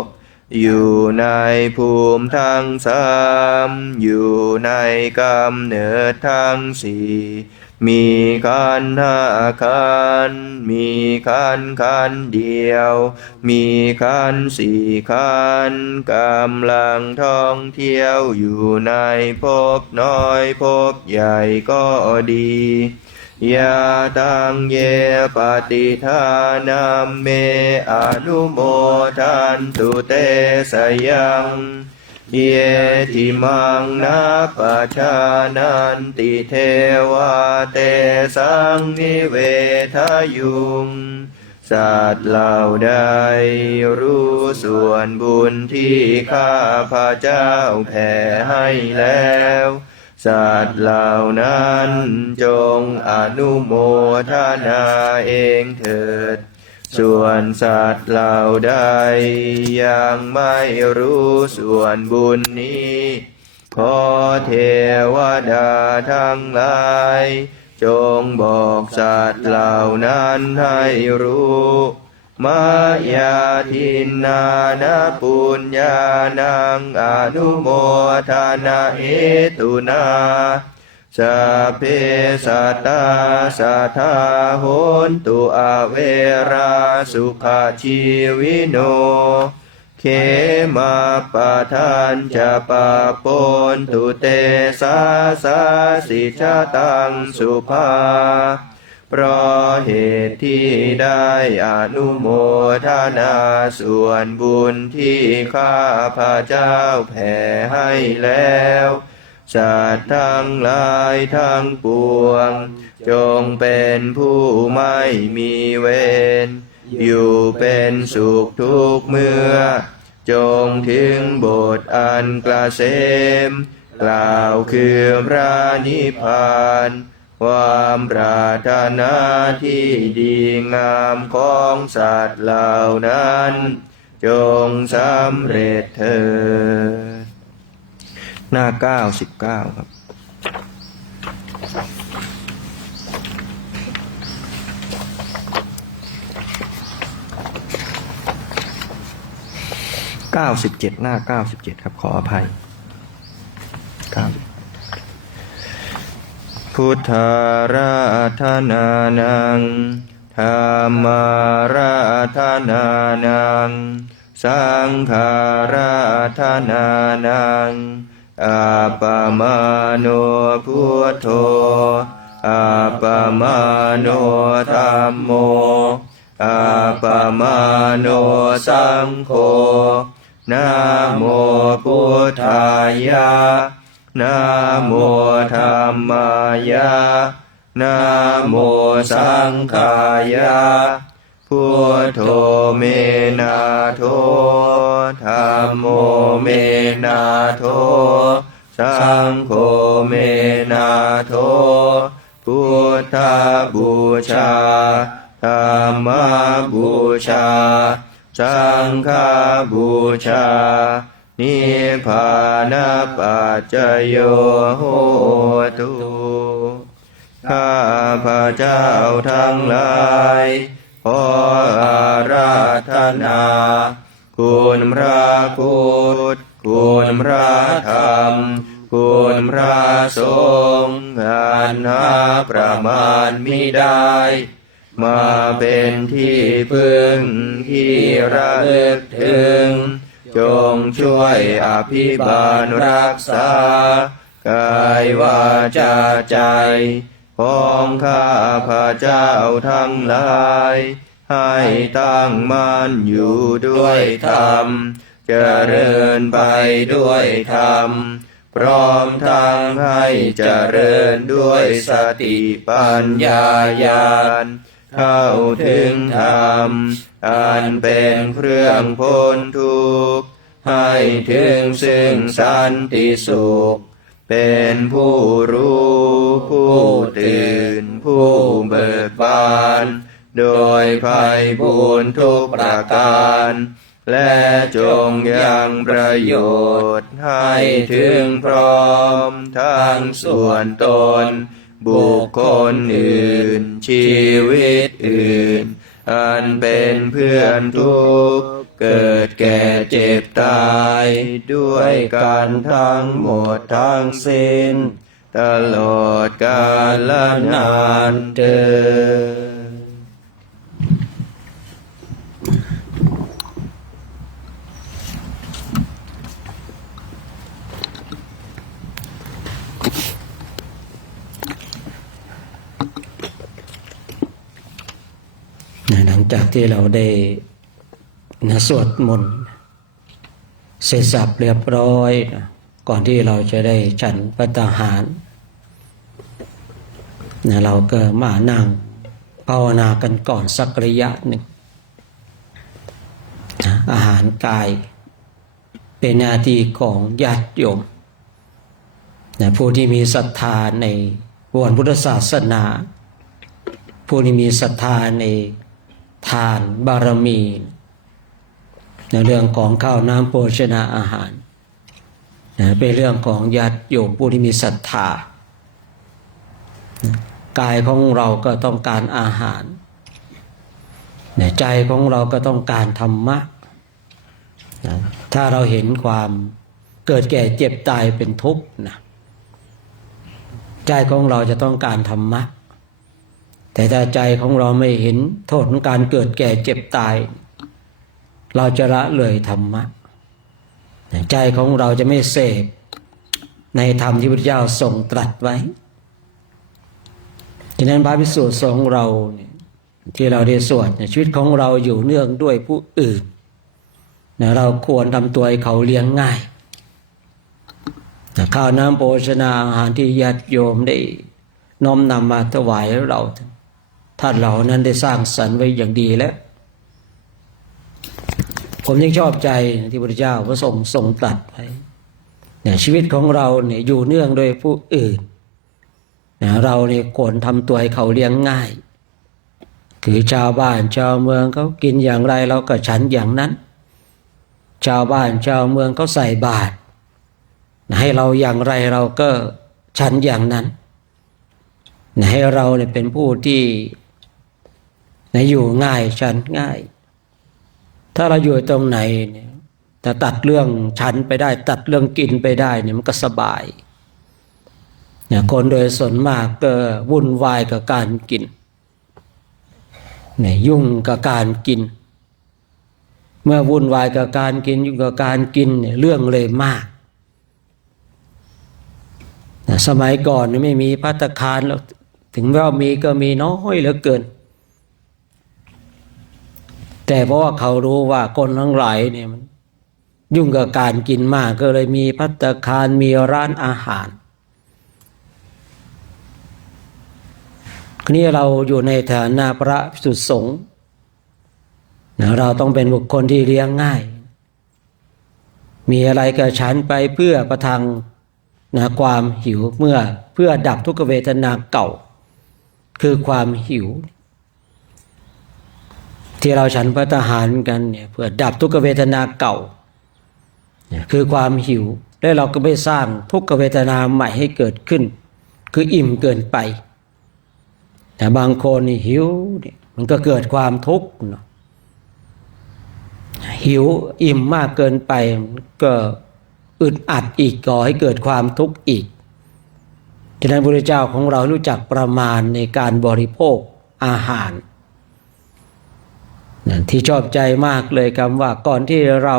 กอยู่ในภูมิทั้งสามอยู่ในกำเนิดทั้งสี่มีขันธ์ห้าขันธ์มีขันธ์ขันธ์เดียวมีขันธ์สี่ขันธ์กำลังท่องเที่ยวอยู่ในภพน้อยภพใหญ่ก็ดียาตังเยปฏิทานัมเมอนุโมทันตุเตสยังเยติมังนาปชานันติเทวาเตสังนิเวทยุงสัตว์เหล่าใดรู้ส่วนบุญที่ข้าพระเจ้าแผ่ให้แล้วสัตว์เหล่านั้นจงอนุโมทนาเองเถิดส่วนสัตว์เหล่าใดยังไม่รู้ส่วนบุญนี้ขอเทวดาทั้งหลายจงบอกสัตว์เหล่านั้นให้รู้มายาทินนานาปุญญานังอนุโมทนาเหตุนาสัพเพสัตตาสัทธาโหนตุอเวราสุขชีวิโนเขมาปะทานจะปะปนตุเตสาสาสิชาตังสุภาเพราะเหตุที่ได้อนุโมทนาส่วนบุญที่ข้าพระเจ้าแผ่ให้แล้วสัตว์ทั้งหลายทั้งปวงจงเป็นผู้ไม่มีเวรอยู่เป็นสุขทุกเมื่อจงถึงบทอันกระเสมกล่าวคือพระนิพพานความปรารถนาที่ดีงามของสัตว์เหล่านั้นจงสำเร็จเถิดหน้า99ครับ เ 97หน้า97ครับขออภัย9พุทธาราธนานังธัมมาราธนานังสังฆาราธนานังอัปปมาโนพุทโธอัปปมาโนธัมโมอัปปมาโนสังโฆนะโมพุทธายะนะโมธัมมายะนะโมสังฆายะพุทโธเมนะโธธัมโมเมนะโธสังโฆเมนะโธพุทธบูชาธัมมบูชาสังฆบูชานิพพานปัจจโยโหตุข้าพระเจ้าทั้งหลายขออาราธนาคุณพระพุทธคุณพระธรรมคุณพระสงฆ์อันหาประมาณมิได้มาเป็นที่พึ่งที่ระลึกถึงจงช่วยอภิบาลรักษากายวาจาใจของข้าพระเจ้าทั้งหลายให้ตั้งมั่นอยู่ด้วยธรรมเจริญไปด้วยธรรมพร้อมทั้งให้เจริญด้วยสติปัญญาญาณเข้าถึงธรรมอันเป็นเครื่องพ้นทุกข์ให้ถึงซึ่งสันติสุขเป็นผู้รู้ผู้ตื่นผู้เบิกบานโดยไพบูรณ์ทุกประการและจงยังประโยชน์ให้ถึงพร้อมทั้งส่วนตนบุคคลอื่นชีวิตอื่นอันเป็นเพื่อนทุกข์เกิดแก่เจ็บตายด้วยกันทั้งหมดทั้งสิ้นตลอดกาลและนานเถิดหลังจากที่เราได้สวดมนต์เสร็จสับเรียบร้อยก่อนที่เราจะได้ฉันภัตตาหารเราก็มานั่งภาวนากันก่อนสักระยะหนึ่งอาหารกายเป็นหน้าที่ของญาติโยมผู้ที่มีศรัทธาในวันพุทธศาสนาผู้ที่มีศรัทธาในทานบารมีในเรื่องของข้าวน้ำโภชนาอาหารเป็นเรื่องของญาติโยมผู้ที่มีศรัทธากายของเราก็ต้องการอาหารใจของเราก็ต้องการธรรมะถ้าเราเห็นความเกิดแก่เจ็บตายเป็นทุกข์นะใจของเราจะต้องการธรรมะแต่ถ้าใจของเราไม่เห็นโทษของการเกิดแก่เจ็บตายเราจะละเลยธรรมะใจของเราจะไม่เสพในธรรมที่พระพุทธเจ้าทรงตรัสไว้ฉะนั้นพระภิกษุสงฆ์เราที่เราได้สวดชีวิตของเราอยู่เนื่องด้วยผู้อื่นเราควรทำตัวให้เขาเลี้ยงง่ายข้าวน้ำโภชนาอาหารที่ญาติโยมได้น้อมนำมาถวายเราท่านเหล่านั้นได้สร้างสรรค์ไว้อย่างดีแล้วผมยังชอบใจที่พระพุทธเจ้าพระทรงตรัสไว้ชีวิตของเราอยู่เนื่องโดยผู้อื่นเราควรทำตัวให้เขาเลี้ยงง่ายคือชาวบ้านชาวเมืองเขากินอย่างไรเราก็ฉันอย่างนั้นชาวบ้านชาวเมืองเขาใส่บาตรให้เราอย่างไรเราก็ฉันอย่างนั้นให้เราเป็นผู้ที่อยู่ง่ายฉันง่ายถ้าเราอยู่ตรงไหนแต่ แต่ตัดเรื่องฉันไปได้ตัดเรื่องกินไปได้เนี่ยมันก็สบายเนี่ยคนโดยส่วนมากก็วุ่นวายกับการกินเนี่ยยุ่งกับการกินเมื่อวุ่นวายกับการกินยุ่งกับการกินเนี่ยเรื่องเลยมากสมัยก่อนไม่มีภัตตาคารแล้วถึงแม้ว่ามีก็มีน้อยเหลือเกินแต่เพราะว่าเขารู้ว่าคนทั้งหลายเนี่ยมันยุ่งกับการกินมากก็เลยมีภัตตาคารมีร้านอาหารนี่เราอยู่ในฐานะพระภิกษุสงฆ์เราต้องเป็นบุคคลที่เลี้ยงง่ายมีอะไรก็ฉันไปเพื่อประทังความหิวเพื่อดับทุกขเวทนาเก่าคือความหิวที่เราฉันภัตตาหารกันเนี่ยเพื่อดับทุกขเวทนาเก่าคือความหิวและเราก็ไม่สร้างทุกขเวทนาใหม่ให้เกิดขึ้นคืออิ่มเกินไปแต่บางคนนี่หิวเนี่ยมันก็เกิดความทุกข์เนาะหิวอิ่มมากเกินไปก็อึดอัดอีกก่อให้เกิดความทุกข์อีกฉะนั้นพระพุทธเจ้าของเรารู้จักประมาณในการบริโภคอาหารที่ชอบใจมากเลยคำว่าก่อนที่เรา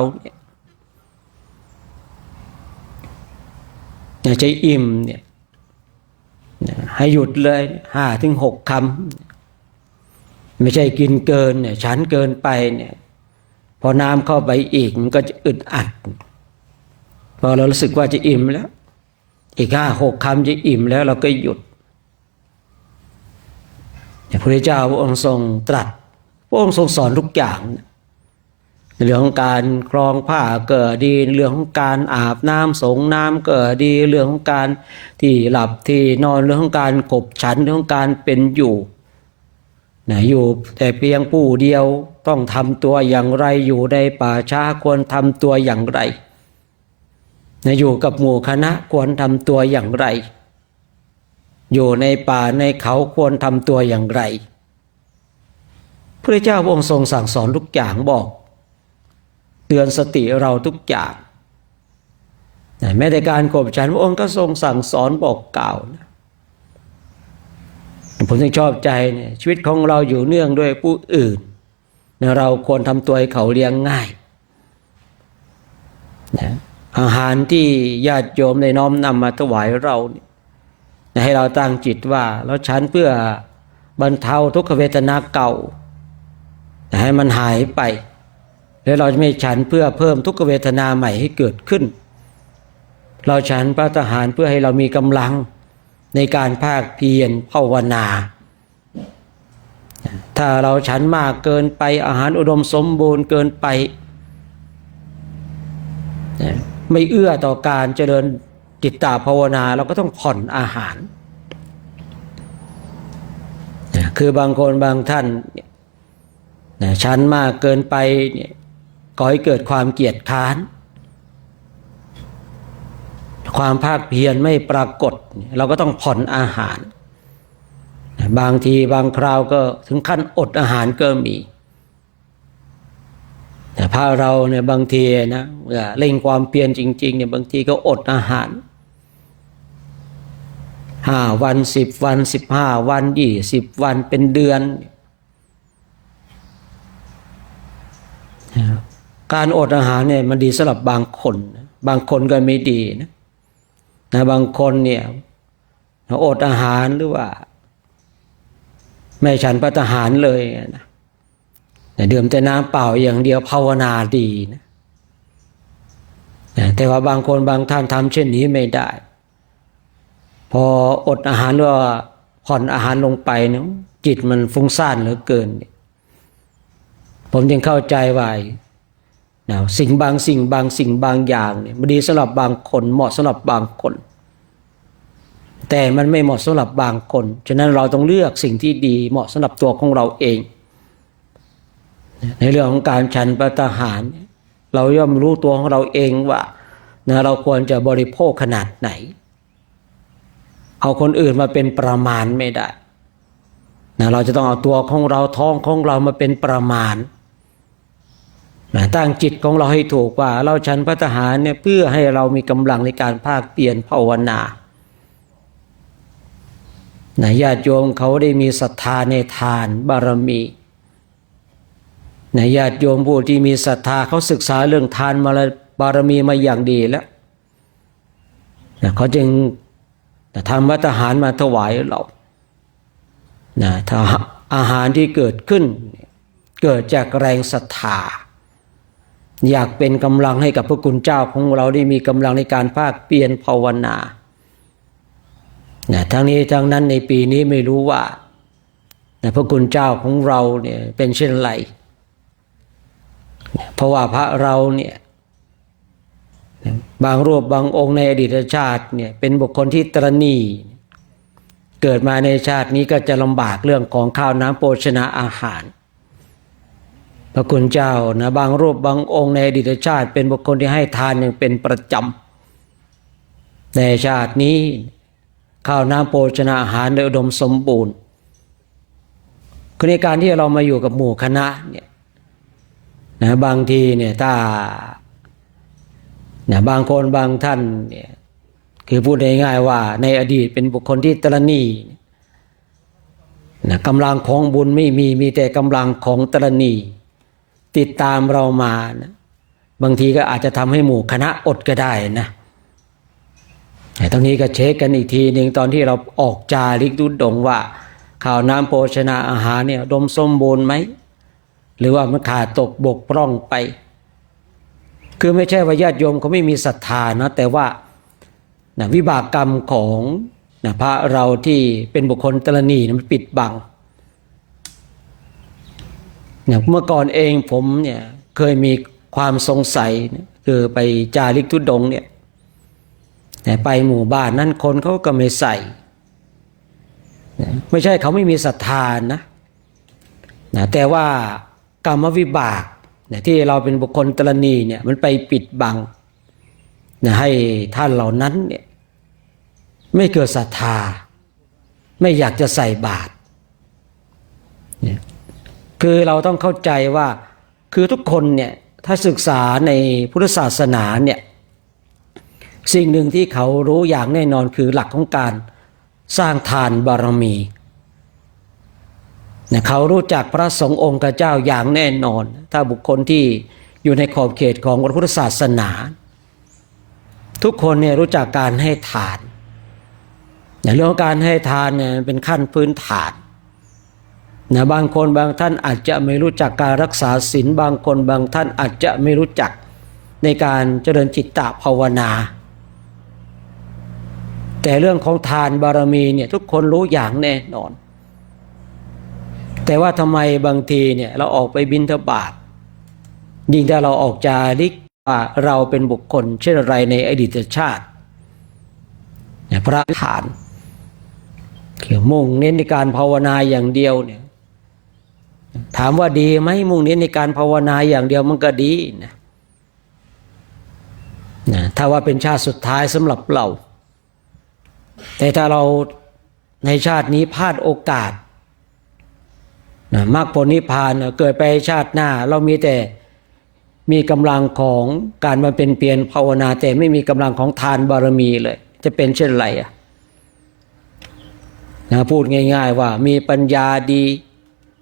จะอิ่มเนี่ยให้หยุดเลย5-6 คำไม่ใช่กินเกินเนี่ยฉันเกินไปเนี่ยพอน้ำเข้าไปอีกมันก็จะอึดอัดพอเรารู้สึกว่าจะอิ่มแล้วอีก5-6 คำจะอิ่มแล้วเราก็หยุดพระพุทธเจ้าพระองค์ทรงตรัสพระองค์ทรงสอนทุกอย่างเรื่องของการคลองผ้าก็ดีเรื่องของการอาบน้ำสงน้ำก็ดีเรื่องของการที่หลับที่นอนเรื่องของการขบฉันเรื่องของการเป็นอยู่อยู่แต่เพียงผู้เดียวต้องทำตัวอย่างไรอยู่ในป่าช้าควรทำตัวอย่างไรอยู่กับหมู่คณะควรทำตัวอย่างไรอยู่ในป่าในเขาควรทำตัวอย่างไรพระเจ้าพระองค์ทรงสั่งสอนทุกอย่างบอกเตือนสติเราทุกอย่างแม้แต่การขบฉันพระองค์ก็ทรงสั่งสอนบอกกล่าวนะผมจึงชอบใจเนี่ยชีวิตของเราอยู่เนื่องด้วยผู้อื่นเราควรทำตัวให้เขาเลี้ยงง่ายอาหารที่ญาติโยมได้น้อมนำมาถวายเราให้เราตั้งจิตว่าเราฉันเพื่อบรรเทาทุกขเวทนาเก่าให้มันหายไปแล้วเราจะไม่ฉันเพื่อเพิ่มทุกขเวทนาใหม่ให้เกิดขึ้นเราฉันภัตตาหารเพื่อให้เรามีกำลังในการภาคเพียรภาวนาถ้าเราฉันมากเกินไปอาหารอุดมสมบูรณ์เกินไปไม่เอื้อต่อการเจริญจิตตภาวนาเราก็ต้องผ่อนอาหารคือบางคนบางท่านฉันมากเกินไปเนี่ยก่อให้เกิดความเกียจคร้านความภาคเพียรไม่ปรากฏเราก็ต้องผ่อนอาหารบางทีบางคราวก็ถึงขั้นอดอาหารก็มีแต่พระเราเนี่ยบางทีนะเร่งความเพียรจริงๆเนี่ยบางทีก็อดอาหาร5 วัน10 วัน15 วัน20 วันเป็นเดือนการอดอาหารเนี่ยมันดีสำหรับบางคนบางคนก็ไม่ดีนะบางคนเนี่ยอดอาหารหรือว่าไม่ฉันภัตตาหารเลยนะดื่มแต่น้ำเปล่าอย่างเดียวภาวนาดีนะแต่ว่าบางคนบางท่านทำเช่นนี้ไม่ได้พออดอาหารหรือว่าผ่อนอาหารลงไปเนี่ยจิตมันฟุ้งซ่านเหลือเกินผมจึงเข้าใจว่าสิ่งบางอย่างเนี่ยมันดีสำหรับบางคนเหมาะสำหรับบางคนแต่มันไม่เหมาะสำหรับบางคนฉะนั้นเราต้องเลือกสิ่งที่ดีเหมาะสำหรับตัวของเราเองในเรื่องของการฉันภัตตาหารเราย่อมรู้ตัวของเราเองว่าเราควรจะบริโภคขนาดไหนเอาคนอื่นมาเป็นประมาณไม่ได้เราจะต้องเอาตัวของเราท้องของเรามาเป็นประมาณ ตั้งจิตของเราให้ถูกว่าเราฉันภัตตาหารเนี่ยเพื่อให้เรามีกำลังในการภาคเปลี่ยนภาวนาญาติโยมเขาได้มีศรัทธาในทานบารมีญาติโยมผู้ที่มีศรัทธาเขาศึกษาเรื่องทานบารมีมาอย่างดีแล้วเขาจึงทำภัตตาหารมาถวายเราถ้าอาหารที่เกิดขึ้นเกิดจากแรงศรัทธาอยากเป็นกำลังให้กับพระคุณเจ้าของเราได้มีกำลังในการภาคเปลี่ยนภาวนาทั้งนี้ทั้งนั้นในปีนี้ไม่รู้ว่าพระคุณเจ้าของเราเนี่ยเป็นเช่นไรเพราะว่าพระเราเนี่ยบางรูปบางองค์ในอดีตชาติเนี่ยเป็นบุคคลที่ตระหนี่เกิดมาในชาตินี้ก็จะลำบากเรื่องของข้าวน้ำโภชนาอาหารพระคุณเจ้านะบางรูปบางองค์ในอดีตชาติเป็นบุคคลที่ให้ทานอย่างเป็นประจำในชาตินี้ข้าวน้ำโภชนาอาหารได้อุดมสมบูรณ์คือในการที่เรามาอยู่กับหมู่คณะเนี่ยนะบางทีเนี่ยถ้าบางคนบางท่านเนี่ยคือพูดง่ายๆว่าในอดีตเป็นบุคคลที่ตระหนี่กำลังของบุญไม่มีแต่กำลังของตระหนี่ติดตามเรามานะบางทีก็อาจจะทำให้หมู่คณะอดก็ได้นะแต่ตรงนี้ก็เช็คกันอีกทีหนึ่งตอนที่เราออกจาริกธุดงค์ว่าข้าวน้ำโภชนาอาหารเนี่ยอุดมสมบูรณ์ไหมหรือว่ามันขาดตกบกพร่องไปคือไม่ใช่ว่าญาติโยมเขาไม่มีศรัทธานะแต่ว่าวิบากกรรมของพระเราที่เป็นบุคคลตระหนี่มันปิดบังเมื่อก่อนเองผมเนี่ยเคยมีความสงสัยคือไปจาริกธุดงค์เนี่ยแต่ไปหมู่บ้านนั้นคนเขาก็ไม่ใส่ไม่ใช่เขาไม่มีศรัทธานะแต่ว่ากรรมวิบากที่เราเป็นบุคคลตระหนี่เนี่ยมันไปปิดบังให้ท่านเหล่านั้นเนี่ยไม่เกิดศรัทธาไม่อยากจะใส่บาตรเนี่ยคือเราต้องเข้าใจว่าคือทุกคนเนี่ยถ้าศึกษาในพุทธศาสนาเนี่ยสิ่งหนึ่งที่เขารู้อย่างแน่นอนคือหลักของการสร้างทานบารมีเขารู้จักพระสงฆ์องค์เจ้าอย่างแน่นอนถ้าบุคคลที่อยู่ในขอบเขตของพระพุทธศาสนาทุกคนเนี่ยรู้จักการให้ทานเรื่องของการให้ทานเนี่ยเป็นขั้นพื้นฐานบางคนบางท่านอาจจะไม่รู้จักการรักษาศีลบางคนบางท่านอาจจะไม่รู้จักในการเจริญจิตตภาวนาแต่เรื่องของทานบารมีเนี่ยทุกคนรู้อย่างแน่นอนแต่ว่าทำไมบางทีเนี่ยเราออกไปบิณฑบาตยิ่งถ้าเราออกจาริกว่าเราเป็นบุคคลเช่นไรในอดีตชาติพระทานเกี่ยวมุ่งเน้นในการภาวนาอย่างเดียวเนี่ยถามว่าดีไหมมุ่งเน้นในการภาวนาอย่างเดียวมันก็ดีนะถ้าว่าเป็นชาติสุดท้ายสำหรับเราแต่ถ้าเราในชาตินี้พลาดโอกาสมรรคผลนิพพานเกิดไปชาติหน้าเรามีแต่มีกำลังของการมาเป็นเพียรภาวนาแต่ไม่มีกำลังของทานบารมีเลยจะเป็นเช่นไรพูดง่ายๆว่ามีปัญญาดี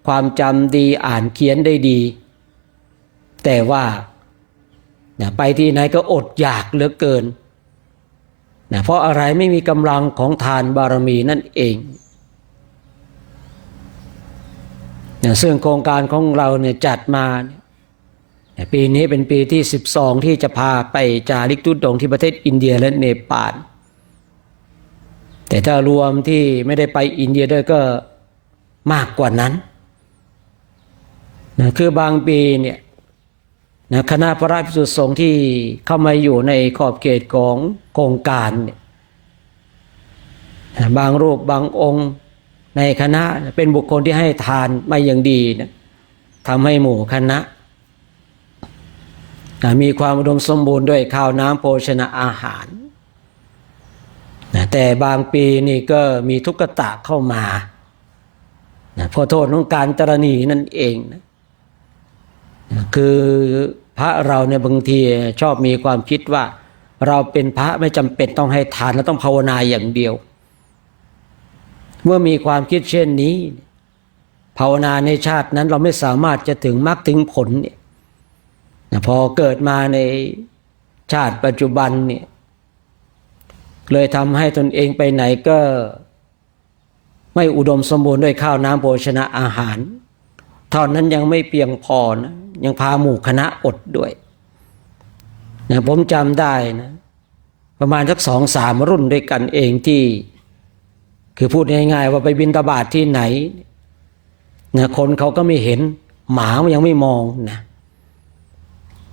ความจำดีอ่านเขียนได้ดีแต่ว่าไปที่ไหนก็อดอยากเหลือเกินเพราะอะไรไม่มีกำลังของทานบารมีนั่นเองซึ่งโครงการของเราเนี่ยจัดมาปีนี้เป็นปีที่12ที่จะพาไปจาริกธุดงค์ที่ประเทศอินเดียและเนปาลแต่ถ้ารวมที่ไม่ได้ไปอินเดียด้วยก็มากกว่านั้นคือบางปีเนี่ยคณะพระภิกษุสงฆ์ที่เข้ามาอยู่ในขอบเขตของโครงการเนี่ยบางรูปบางองค์ในคณะเป็นบุคคลที่ให้ทานมาอย่างดีนะทำให้หมู่คณะมีความอุดมสมบูรณ์ด้วยข้าวน้ำโภชนาอาหารแต่บางปีนี่ก็มีทุกขตะเข้ามาเพราะโทษของการตระหนี่นั่นเองนะ คือพระเราเนี่ยบางทีชอบมีความคิดว่าเราเป็นพระไม่จำเป็นต้องให้ทานแล้วต้องภาวนาอย่างเดียวเมื่อมีความคิดเช่นนี้ภาวนาในชาตินั้นเราไม่สามารถจะถึงมรรคถึงผลเนี่ยพอเกิดมาในชาติปัจจุบันเนี่ยเลยทำให้ตนเองไปไหนก็ไม่อุดมสมบูรณ์ด้วยข้าวน้ำโภชนะอาหารเท่านั้นยังไม่เพียงพอนะยังพาหมู่คณะอดด้วยนะผมจำได้นะประมาณสัก2-3 รุ่นด้วยกันเองที่คือพูดง่ายๆว่าไปบิณฑบาตที่ไหนนะคนเขาก็ไม่เห็นหมามันยังไม่มองนะ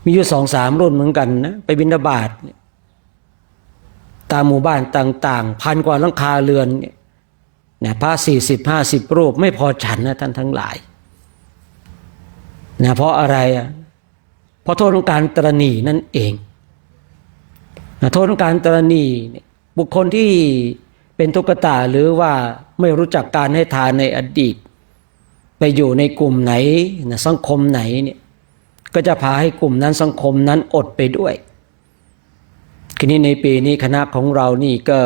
มีอยู่2-3 รุ่นเหมือนกันนะไปบิณฑบาตตามหมู่บ้านต่างๆพันกว่าหลังคาเรือนเนี่ยนะพระ40-50 รูปไม่พอฉันนะท่านทั้งหลายนะเพราะอะไรอ่ะเพราะโทษของการตระหนี่นั่นเองนะโทษของการตระหนี่บุคคลที่เป็นทุกขตาหรือว่าไม่รู้จักการให้ทานในอดีตไปอยู่ในกลุ่มไหนนะสังคมไหนเนี่ยก็จะพาให้กลุ่มนั้นสังคมนั้นอดไปด้วยทีนี้ในปีนี้คณะของเรานี่ก็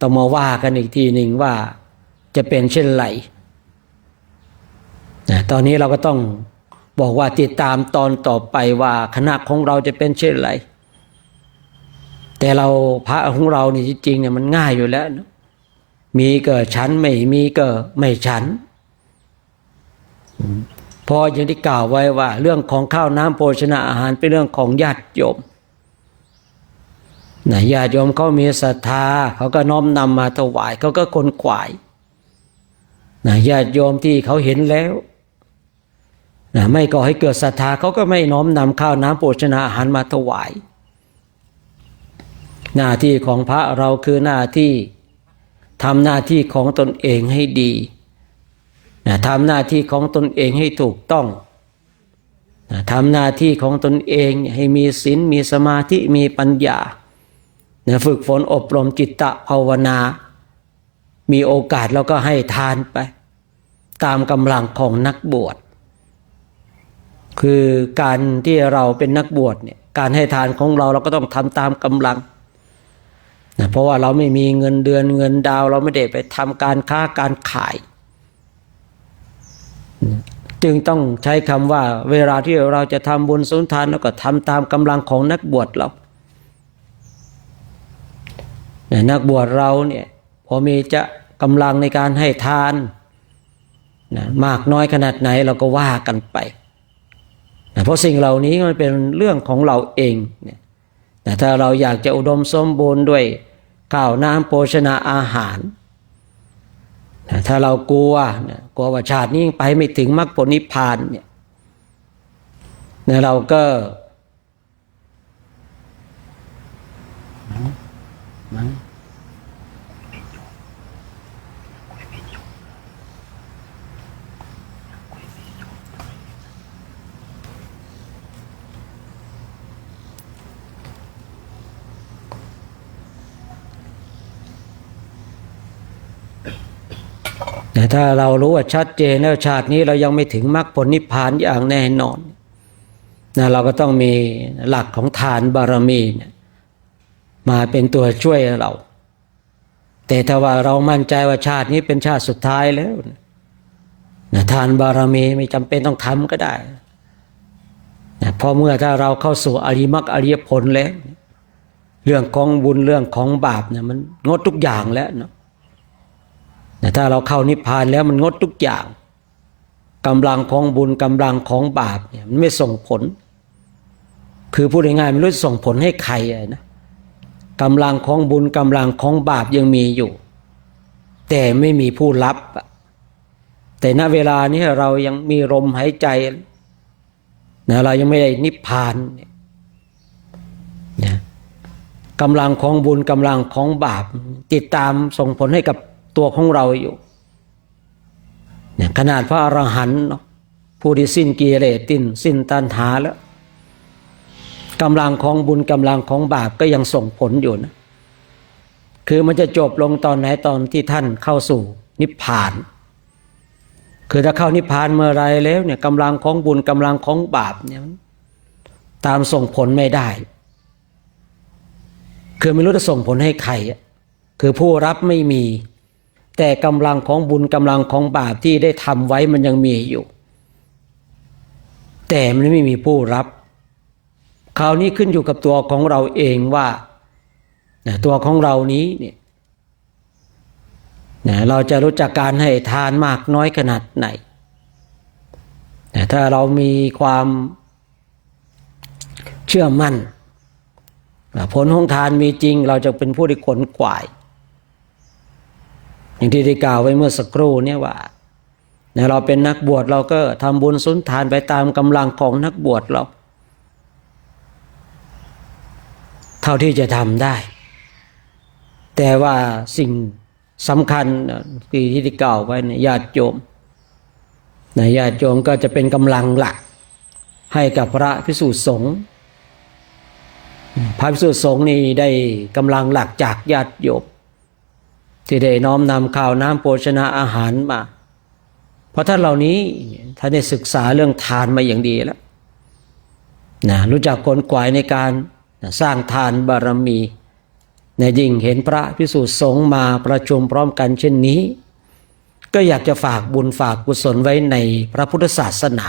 ต้องมาว่ากันอีกทีหนึ่งว่าจะเป็นเช่นไรนะตอนนี้เราก็ต้องบอกว่าติดตามตอนต่อไปว่าคณะของเราจะเป็นเช่นไรแต่เราพระของเรานี่จริงๆเนี่ยมันง่ายอยู่แล้วนะมีก็ฉันไม่มีก็ไม่ฉันพออย่างที่กล่าวไว้ว่าเรื่องของข้าวน้ำโภชนาอาหารเป็นเรื่องของญาติโยมนะญาติโยมเขามีศรัทธาเขาก็น้อมนำมาถวายเขาก็คนขวายนะญาติโยมที่เขาเห็นแล้วนะไม่ก่อให้เกิดศรัทธาเขาก็ไม่น้อมนำข้าวน้ำโภชนาอาหารมาถวายหน้าที่ของพระเราคือหน้าที่ทำหน้าที่ของตนเองให้ดีนะทำหน้าที่ของตนเองให้ถูกต้องนะทำหน้าที่ของตนเองให้มีศีลมีสมาธิมีปัญญานะฝึกฝนอบรมจิตตภาวนามีโอกาสเราก็ให้ทานไปตามกำลังของนักบวชคือการที่เราเป็นนักบวชเนี่ยการให้ทานของเราก็ต้องทำตามกำลังนะเพราะว่าเราไม่มีเงินเดือนเงินดาวเราไม่ได้ไปทำการค้าการขายจึงต้องใช้คำว่าเวลาที่เราจะทำบุญสุนทานแล้วก็ทำตามกำลังของนักบวชเรานักบวชเราเนี่ยพอมีจะกำลังในการให้ทานนะมากน้อยขนาดไหนเราก็ว่ากันไปนะเพราะสิ่งเหล่านี้มันเป็นเรื่องของเราเองเนี่ยแต่ถ้าเราอยากจะอุดมสมบูรณ์ด้วยข้าวน้ำโภชนาอาหารถ้าเรากลัวว่าชาตินี้ไปไม่ถึงมรรคผลนิพพานเนี่ยเราก็แต่ถ้าเรารู้ว่าชัดเจนแล้วชาตินี้เรายังไม่ถึงมรรคผลนิพพานอย่างแน่นอนเราก็ต้องมีหลักของทานบารมีมาเป็นตัวช่วยเราแต่ถ้าว่าเรามั่นใจว่าชาตินี้เป็นชาติสุดท้ายแล้วทานบารมีไม่จำเป็นต้องทำก็ได้เพราะเมื่อถ้าเราเข้าสู่อริยมรรคอริยผลแล้วเรื่องของบุญเรื่องของบาปมันงดทุกอย่างแล้วเนาะถ้าเราเข้านิพพานแล้วมันงดทุกอย่างกำลังของบุญกำลังของบาปเนี่ยมันไม่ส่งผลคือพูดง่ายๆมันรู้ส่งผลให้ใครนะกำลังของบุญกำลังของบาปยังมีอยู่แต่ไม่มีผู้รับแต่ณเวลานี้เรายังมีลมหายใจเรายังไม่ได้นิพพานเนี่ยกำลังของบุญกำลังของบาปติดตามส่งผลให้กับตัวของเราอยู่เนี่ยขนาดพระอรหันต์ผู้ที่สิ้นกิเลสสิ้นตัณหาแล้วกำลังของบุญกำลังของบาปก็ยังส่งผลอยู่นะคือมันจะจบลงตอนไหนตอนที่ท่านเข้าสู่นิพพาน คือถ้าเข้านิพพานเมื่อไรแล้วเนี่ยกำลังของบุญกำลังของบาปเนี่ยตามส่งผลไม่ได้คือไม่รู้จะส่งผลให้ใครคือผู้รับไม่มีแต่กำลังของบุญกำลังของบาปที่ได้ทำไว้มันยังมีอยู่แต่มันไม่มีผู้รับคราวนี้ขึ้นอยู่กับตัวของเราเองว่าตัวของเรานี้เนี่ยเราจะรู้จักการให้ทานมากน้อยขนาดไหนถ้าเรามีความเชื่อมั่นผลของทานมีจริงเราจะเป็นผู้ที่ขนขวายอย่างที่ได้กล่าวไว้เมื่อสักครู่เนี่ยว่าเราเป็นนักบวชเราก็ทำบุญสุนทานไปตามกำลังของนักบวชเราเท่าที่จะทำได้แต่ว่าสิ่งสำคัญที่ได้กล่าวไว้ญาติโยมญาติโยมก็จะเป็นกำลังหลักให้กับพระภิกษุสงฆ์พระภิกษุสงฆ์นี่ได้กำลังหลักจากญาติโยมที่ได้น้อมนำข้าวน้ำโภชนาอาหารมาเพราะท่านเหล่านี้ท่านได้ศึกษาเรื่องทานมาอย่างดีแล้วรู้จักขนขวายในการสร้างทานบารมียิ่งเห็นพระภิกษุสงฆ์มาประชุมพร้อมกันเช่นนี้ก็อยากจะฝากบุญฝากกุศลไว้ในพระพุทธศาสนา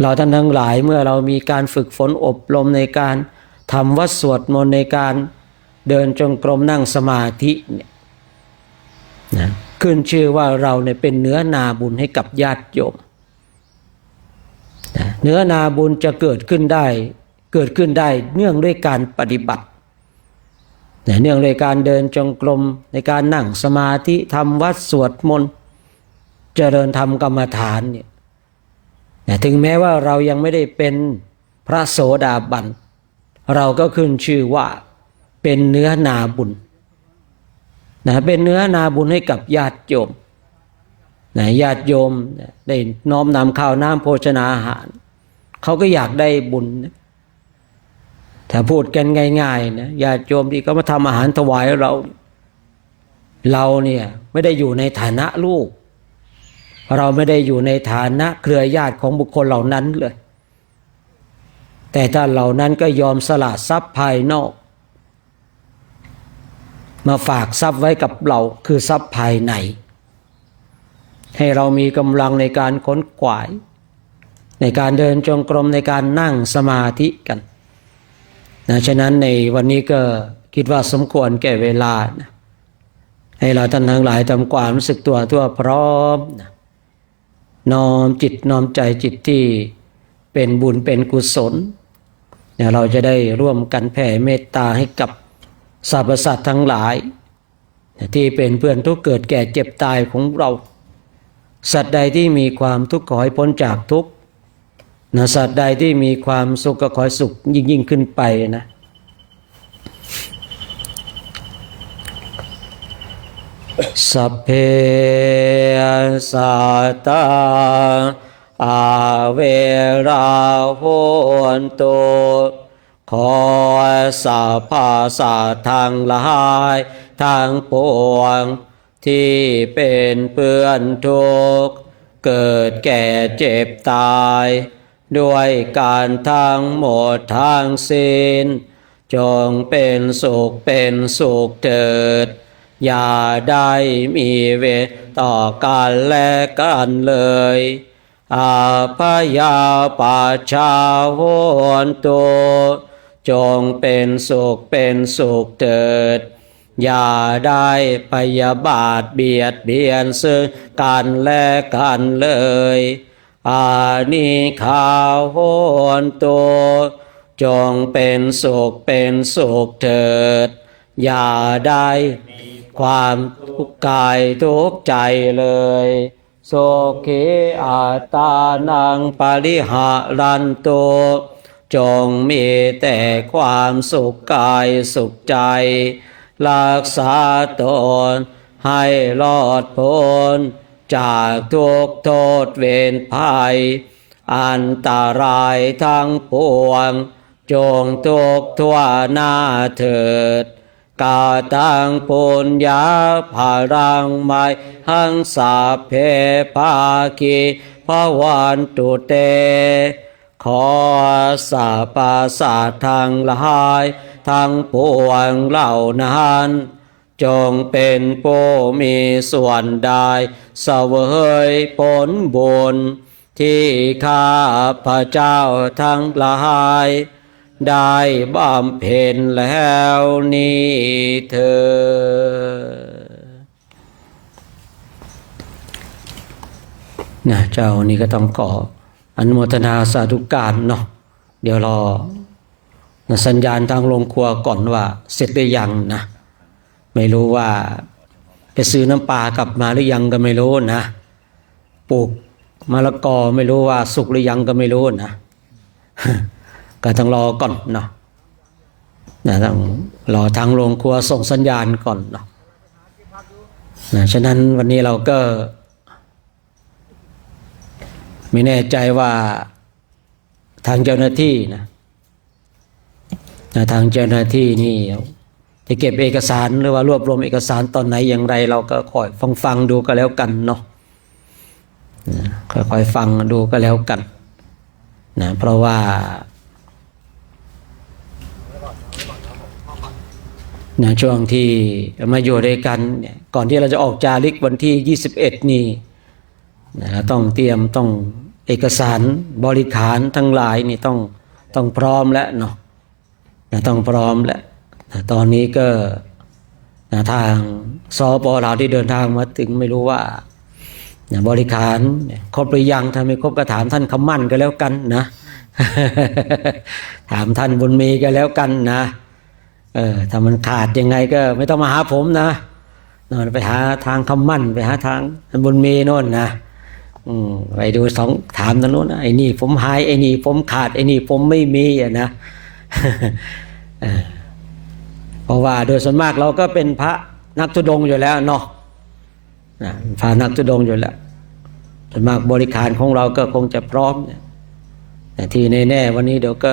เราท่านทั้งหลายเมื่อเรามีการฝึกฝนอบรมในการทำวัดสวดมนต์ในการเดินจงกรมนั่งสมาธิเนี่ยขึ้นชื่อว่าเราเนี่ยเป็นเนื้อนาบุญให้กับญาติโยมเนื้อนาบุญจะเกิดขึ้นได้เนื่องด้วยการปฏิบัติเนื่องด้วยการเดินจงกรมในการนั่งสมาธิทำวัดสวดมนต์เจริญธรรมกรรมฐานเนี่ยถึงแม้ว่าเรายังไม่ได้เป็นพระโสดาบันเราก็ขึ้นชื่อว่าเป็นเนื้อนาบุญเป็นเนื้อนาบุญให้กับญาติโยมญาติโยมได้น้อมนำข้าวน้ำโภชนาอาหารเขาก็อยากได้บุญถ้าพูดกันง่ายๆนะญาติโยมที่เขามาทำอาหารถวายเราเนี่ยไม่ได้อยู่ในฐานะลูกเราไม่ได้อยู่ในฐานะเครือญาติของบุคคลเหล่านั้นเลยแต่ถ้าเหล่านั้นก็ยอมสละทรัพย์ภายนอกมาฝากทรัพย์ไว้กับเราคือทรัพย์ภายในให้เรามีกำลังในการค้นขวายในการเดินจงกรมในการนั่งสมาธิกันฉะนั้นในวันนี้ก็คิดว่าสมควรแก่เวลาให้เราท่านทั้งหลายทำความรู้สึกตัวทั่วพร้อมน้อมจิตน้อมใจจิตที่เป็นบุญเป็นกุศลเราจะได้ร่วมกันแผ่เมตตาให้กับสรรพสัตว์ทั้งหลายที่เป็นเพื่อนทุกข์เกิดแก่เจ็บตายของเราสัตว์ใดที่มีความทุกข์ขอให้พ้นจากทุกข์สัตว์ใดที่มีความสุขก็ขอให้สุขยิ่งขึ้นไปนะสัพเพสัตตาอาเวราโหนตุขอสัพพสัตว์ทั้งหลายทั้งปวงที่เป็นเพื่อนทุกข์เกิดแก่เจ็บตายด้วยการทั้งหมดทั้งสิ้นจงเป็นสุขเถิดอย่าได้มีเวรต่อกันและกันเลยอาพยาปัชชาโหนตุจงเป็นสุขเถิดอย่าได้พยาบาทเบียดเบียนซึ่งกันและกันเลยอานิคาโหนตุจงเป็นสุขเถิดอย่าได้ความทุกข์กายทุกข์ใจเลยโสขิอัตตานังปริหารันตุจงมีแต่ความสุขกายสุขใจรักษาตนให้รอดพ้นจากทุกข์โทษเวรภัยอันตรายทั้งปวงจงทุกข์ทั่วหน้าเถิด กาตังปุญญาภารังไมหังสาเพภาคีภวันตุเตขอสาปาสาททางหลายทั้งปวงเหล่านั้นจงเป็นผู้มีส่วนได้เสวยผลบุญที่ข้าพระเจ้าทั้งหลายได้บำเพ็ญแล้วนี้เถิดนะเจ้านี่ก็ต้องขออนุโมทนาสาธุการเนาะเดี๋ยวรอสัญญาณทางโรงครัวก่อนว่าเสร็จหรือยังนะไม่รู้ว่าไปซื้อน้ำปลากลับมาหรือยังก็ไม่รู้นะปลูกมะละกอไม่รู้ว่าสุกหรือยังก็ไม่รู้นะ ก็ต้องรอก่อนเนาะต้องรอทางโรงครัวส่งสัญญาณก่อนเนาะฉะนั้นวันนี้เราก็ไม่แน่ใจว่าทางเจ้าหน้าที่นะทางเจ้าหน้าที่นี่จะเก็บเอกสารหรือว่ารวบรวมเอกสารตอนไหนอย่างไรเราก็คอยฟังดูก็แล้วกันเนาะค่อยๆฟังดูก็แล้วกันนะเพราะว่าช่วงที่มาอยู่ด้วยกันเนี่ยก่อนที่เราจะออกจาริกวันที่21นี่เราต้องเตรียมต้องเอกสารบริขารทั้งหลายนี่ต้องพร้อมแล้วเนาะต้องพร้อมแล้วตอนนี้ก็ทางสปลาวที่เดินทางมาถึงไม่รู้ว่าบริขารครบหรือยังถ้าไม่ครบก็ถามท่านคำมั่นก็แล้วกันนะ ถามท่านบุญมีก็แล้วกันนะถ้ามันขาดยังไงก็ไม่ต้องมาหาผมนะไปหาทางคำมั่นไปหาทางบุญมีโน่นนะไปดูถามตรงโน้นไอ้นี่ผมหายไอ้นี่ผมขาดไอ้นี่ผมไม่มีนะ เพราะว่าโดยส่วนมากเราก็เป็นพระนักธุดงค์อยู่แล้วเนาะพระนักธุดงค์อยู่แล้วส่วนมากบริขารของเราก็คงจะพร้อมแต่ที่แน่ๆวันนี้เดี๋ยวก็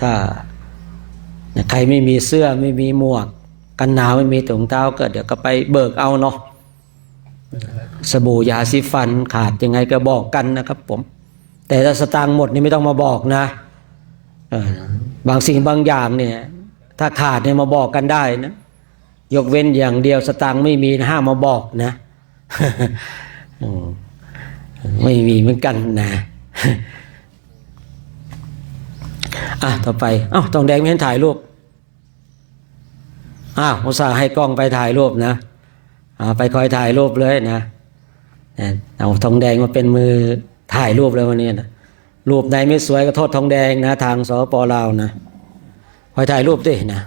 ถ้าใครไม่มีเสื้อไม่มีหมวกกันหนาวไม่มีถุงเท้าก็เดี๋ยวก็ไปเบิกเอาเนาะสบู่ยาสีฟันขาดยังไงก็บอกกันนะครับผมแต่ถ้าสตางค์หมดนี่ไม่ต้องมาบอกนะบางสิ่งบางอย่างเนี่ยถ้าขาดเนี่ยมาบอกกันได้นะยกเว้นอย่างเดียวสตางค์ไม่มีห้ามมาบอกนะ ไม่มีเหมือนกันนะต่อไปทองแดงไม่เห็นถ่ายรูปอุตส่าห์ให้กล้องไปถ่ายรูปนะไปคอยถ่ายรูปเลยนะเอาทองแดงมาเป็นมือถ่ายรูปเลยวันนี้นะรูปไหนไม่สวยก็โทษทองแดงนะทางสปลาวนะคอยถ่ายรูปดินะ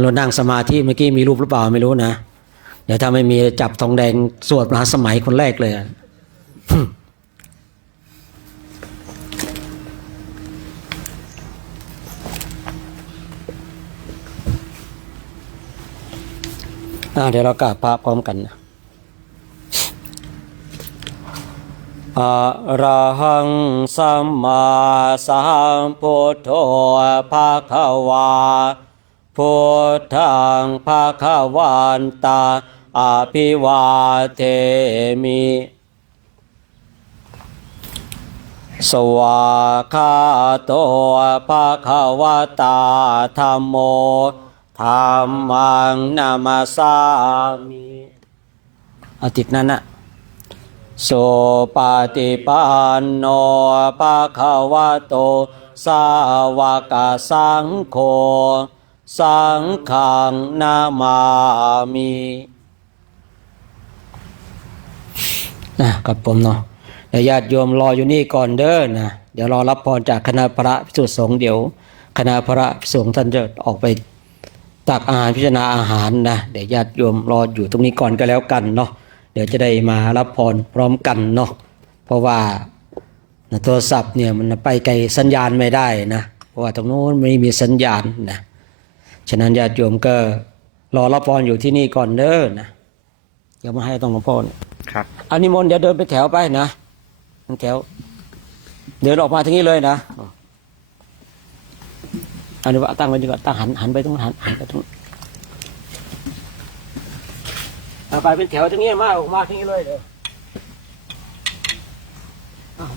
เรานั่งสมาธิเมื่อกี้มีรูปหรือเปล่าไม่รู้นะเดี๋ยวถ้าไม่มีจับทองแดงสวดมหาสมัยคนแรกเลยเดี๋ยวเรากราบพระพร้อมกันนะอะระหังสัมมาสัมพุทโธภะคะวาพุทธังภะคะวันตาอภิวาเทมิสวากขาโตภะคะวะตาธัมโมธัมมังนามาสามิติดนั้นนะโสปฏิปันโนภะคะวะโตสาวกสังโฆสังฆังนามามิกับผมเนาะญาติโยมรออยู่นี่ก่อนเด้อนะเดี๋ยวรอรับพรจากคณะพระภิกษุสงฆ์เดี๋ยวคณะพระภิกษุสงฆ์ท่านจะออกไปตักอาหารพิจารณาอาหารนะเดี๋ยวญาติโยมรออยู่ตรงนี้ก่อนก็แล้วกันเนาะเดี๋ยวจะได้มารับพรพร้อมกันเนาะเพราะว่าโทรศัพท์เนี่ยมันไปไกลสัญญาณไม่ได้นะเพราะว่าตรงโน้นไม่มีสัญญาณนะฉะนั้นญาติโยมก็รอรับพรอยู่ที่นี่ก่อนเด้อนะเดี๋ยวมาให้ต้องหลวงพ่อเนี่ยครับอานิมนต์เดี๋ยวเดินไปแถวไปนะแถวเดินออกมาทางนี้เลยนะอันนี้ว่าตั้งไว้ดีกว่าตั้งหันไปตรงหันไปตรง ไปเป็นแถวทั้งนี้มาออกมาที่นี่เลยเดี๋ยว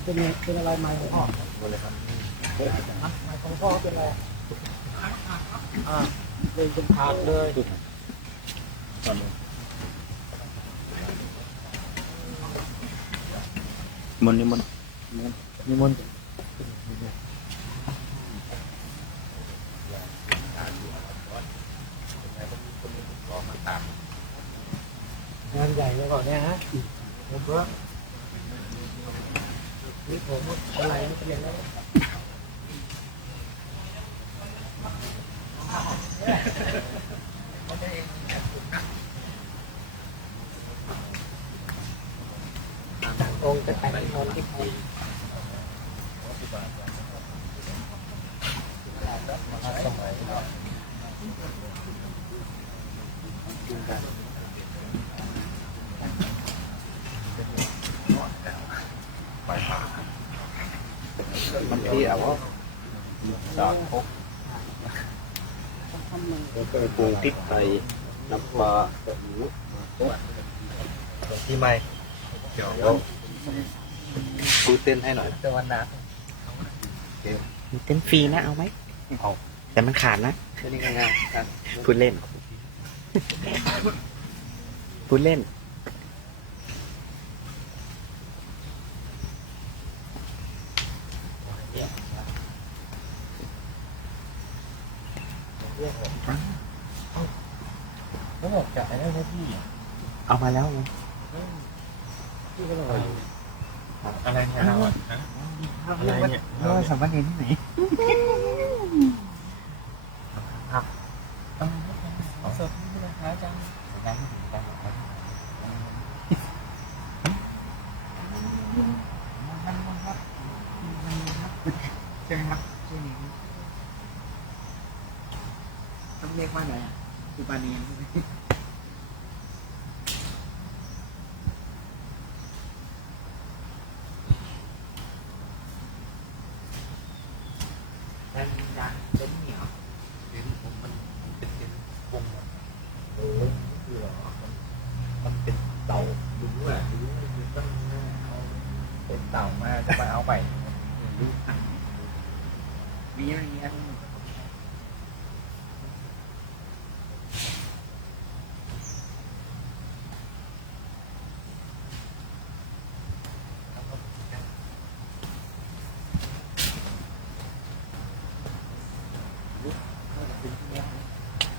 เป็นอะไรไม้ของพ่อไม้ของพ่อเป็นอะไรเลยเป็นถาดเลยนิมนต์ นิมนต์งานใหญ่เลยก่อนเนี่ยฮะผมก็นี่ผมอะไรไม่เปลี่ยนแล้วองค์จะแต่งนอนที่คุณมันที่เอาว่าดอกพกแล้วก็ปูพริกไทยน้ำปลาตะหมูที่ไม่เดี๋ยวปูเต้นให้หน่อยเต้นวันน้ำ มีเต้นฟรีนะเอาไหม เอา แต่มันขาดนะ เต้นง่ายๆ พูดเล่น พูดเล่น แล้วบอกจ่ายได้ไหมพี่ เอามาแล้วไง พี่ก็ต้องเอา อะไรเนี่ยเราอะไรเนี่ย เราสัมภาระที่ไหน สดนี่นะคะอาจารย์ ใช่ไหมครับต้องเรียกว่าอะไรสุปานีใช่ไหม เป็นเหนียวเป็นผมมันเป็นวงคือหรอมันเป็นเต่าดูอ่ะดูต้องเอาเป็นเต่ามาจะมาเอาไปมีอะไรเงี้ย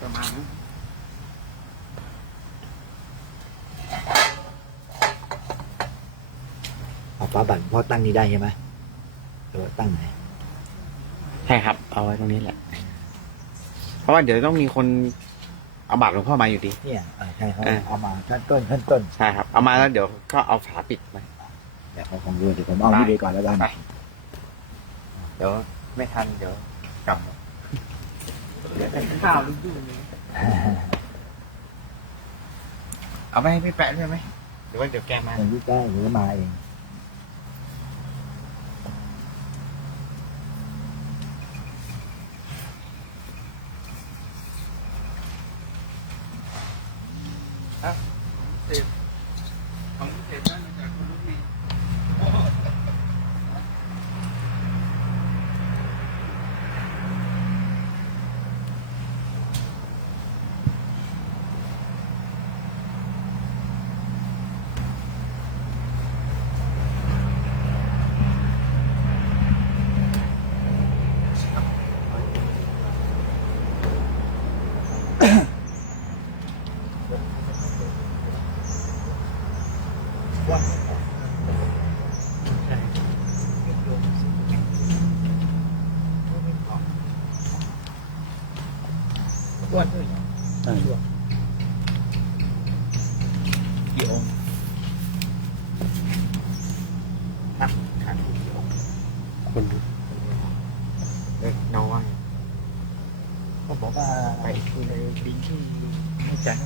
ประมาณนั้น เอาฟ้าบั่นพ่อตั้งนี้ได้ใช่ไหมหรือว่าตั้งไหน ใช่ครับ เอาไว้ตรงนี้แหละ เพราะว่าเดี๋ยวต้องมีคนเอาบาตรหลวงพ่อมาอยู่ดี เนี่ยใช่เขาเอามาขั้นต้น ใช่ครับ เอามาแล้วเดี๋ยวก็เอาฝาปิดไว้ เดี๋ยวเขาคงรู้เดี๋ยวผมเอานี่ไปก่อนแล้วกัน เดี๋ยวไม่ทันเดี๋ยวกลับข้าวยุ่งเอาไปให้พี่แปะด้วยไหมหรือว่าเดี๋ยวแกมา อย่างนี้ได้หรือมาเองกี่องค์นับขันกี่องค์ คนเล็กน้อย เขาบอกว่าไปที่ในปีที่ไม่จัน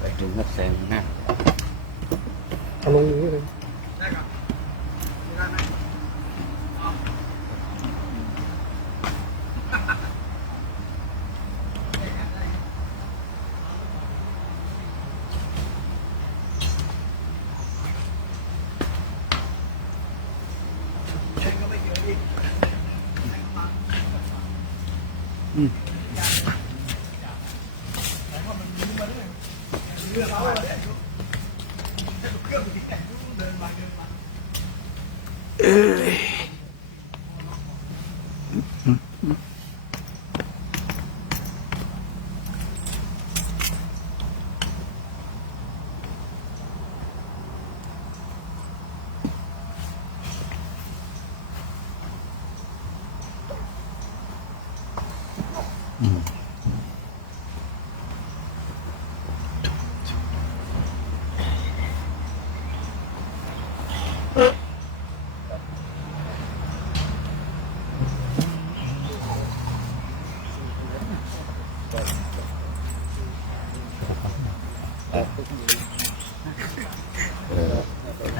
ไปถึงก็แซงหน้า เอาลงนี้เลย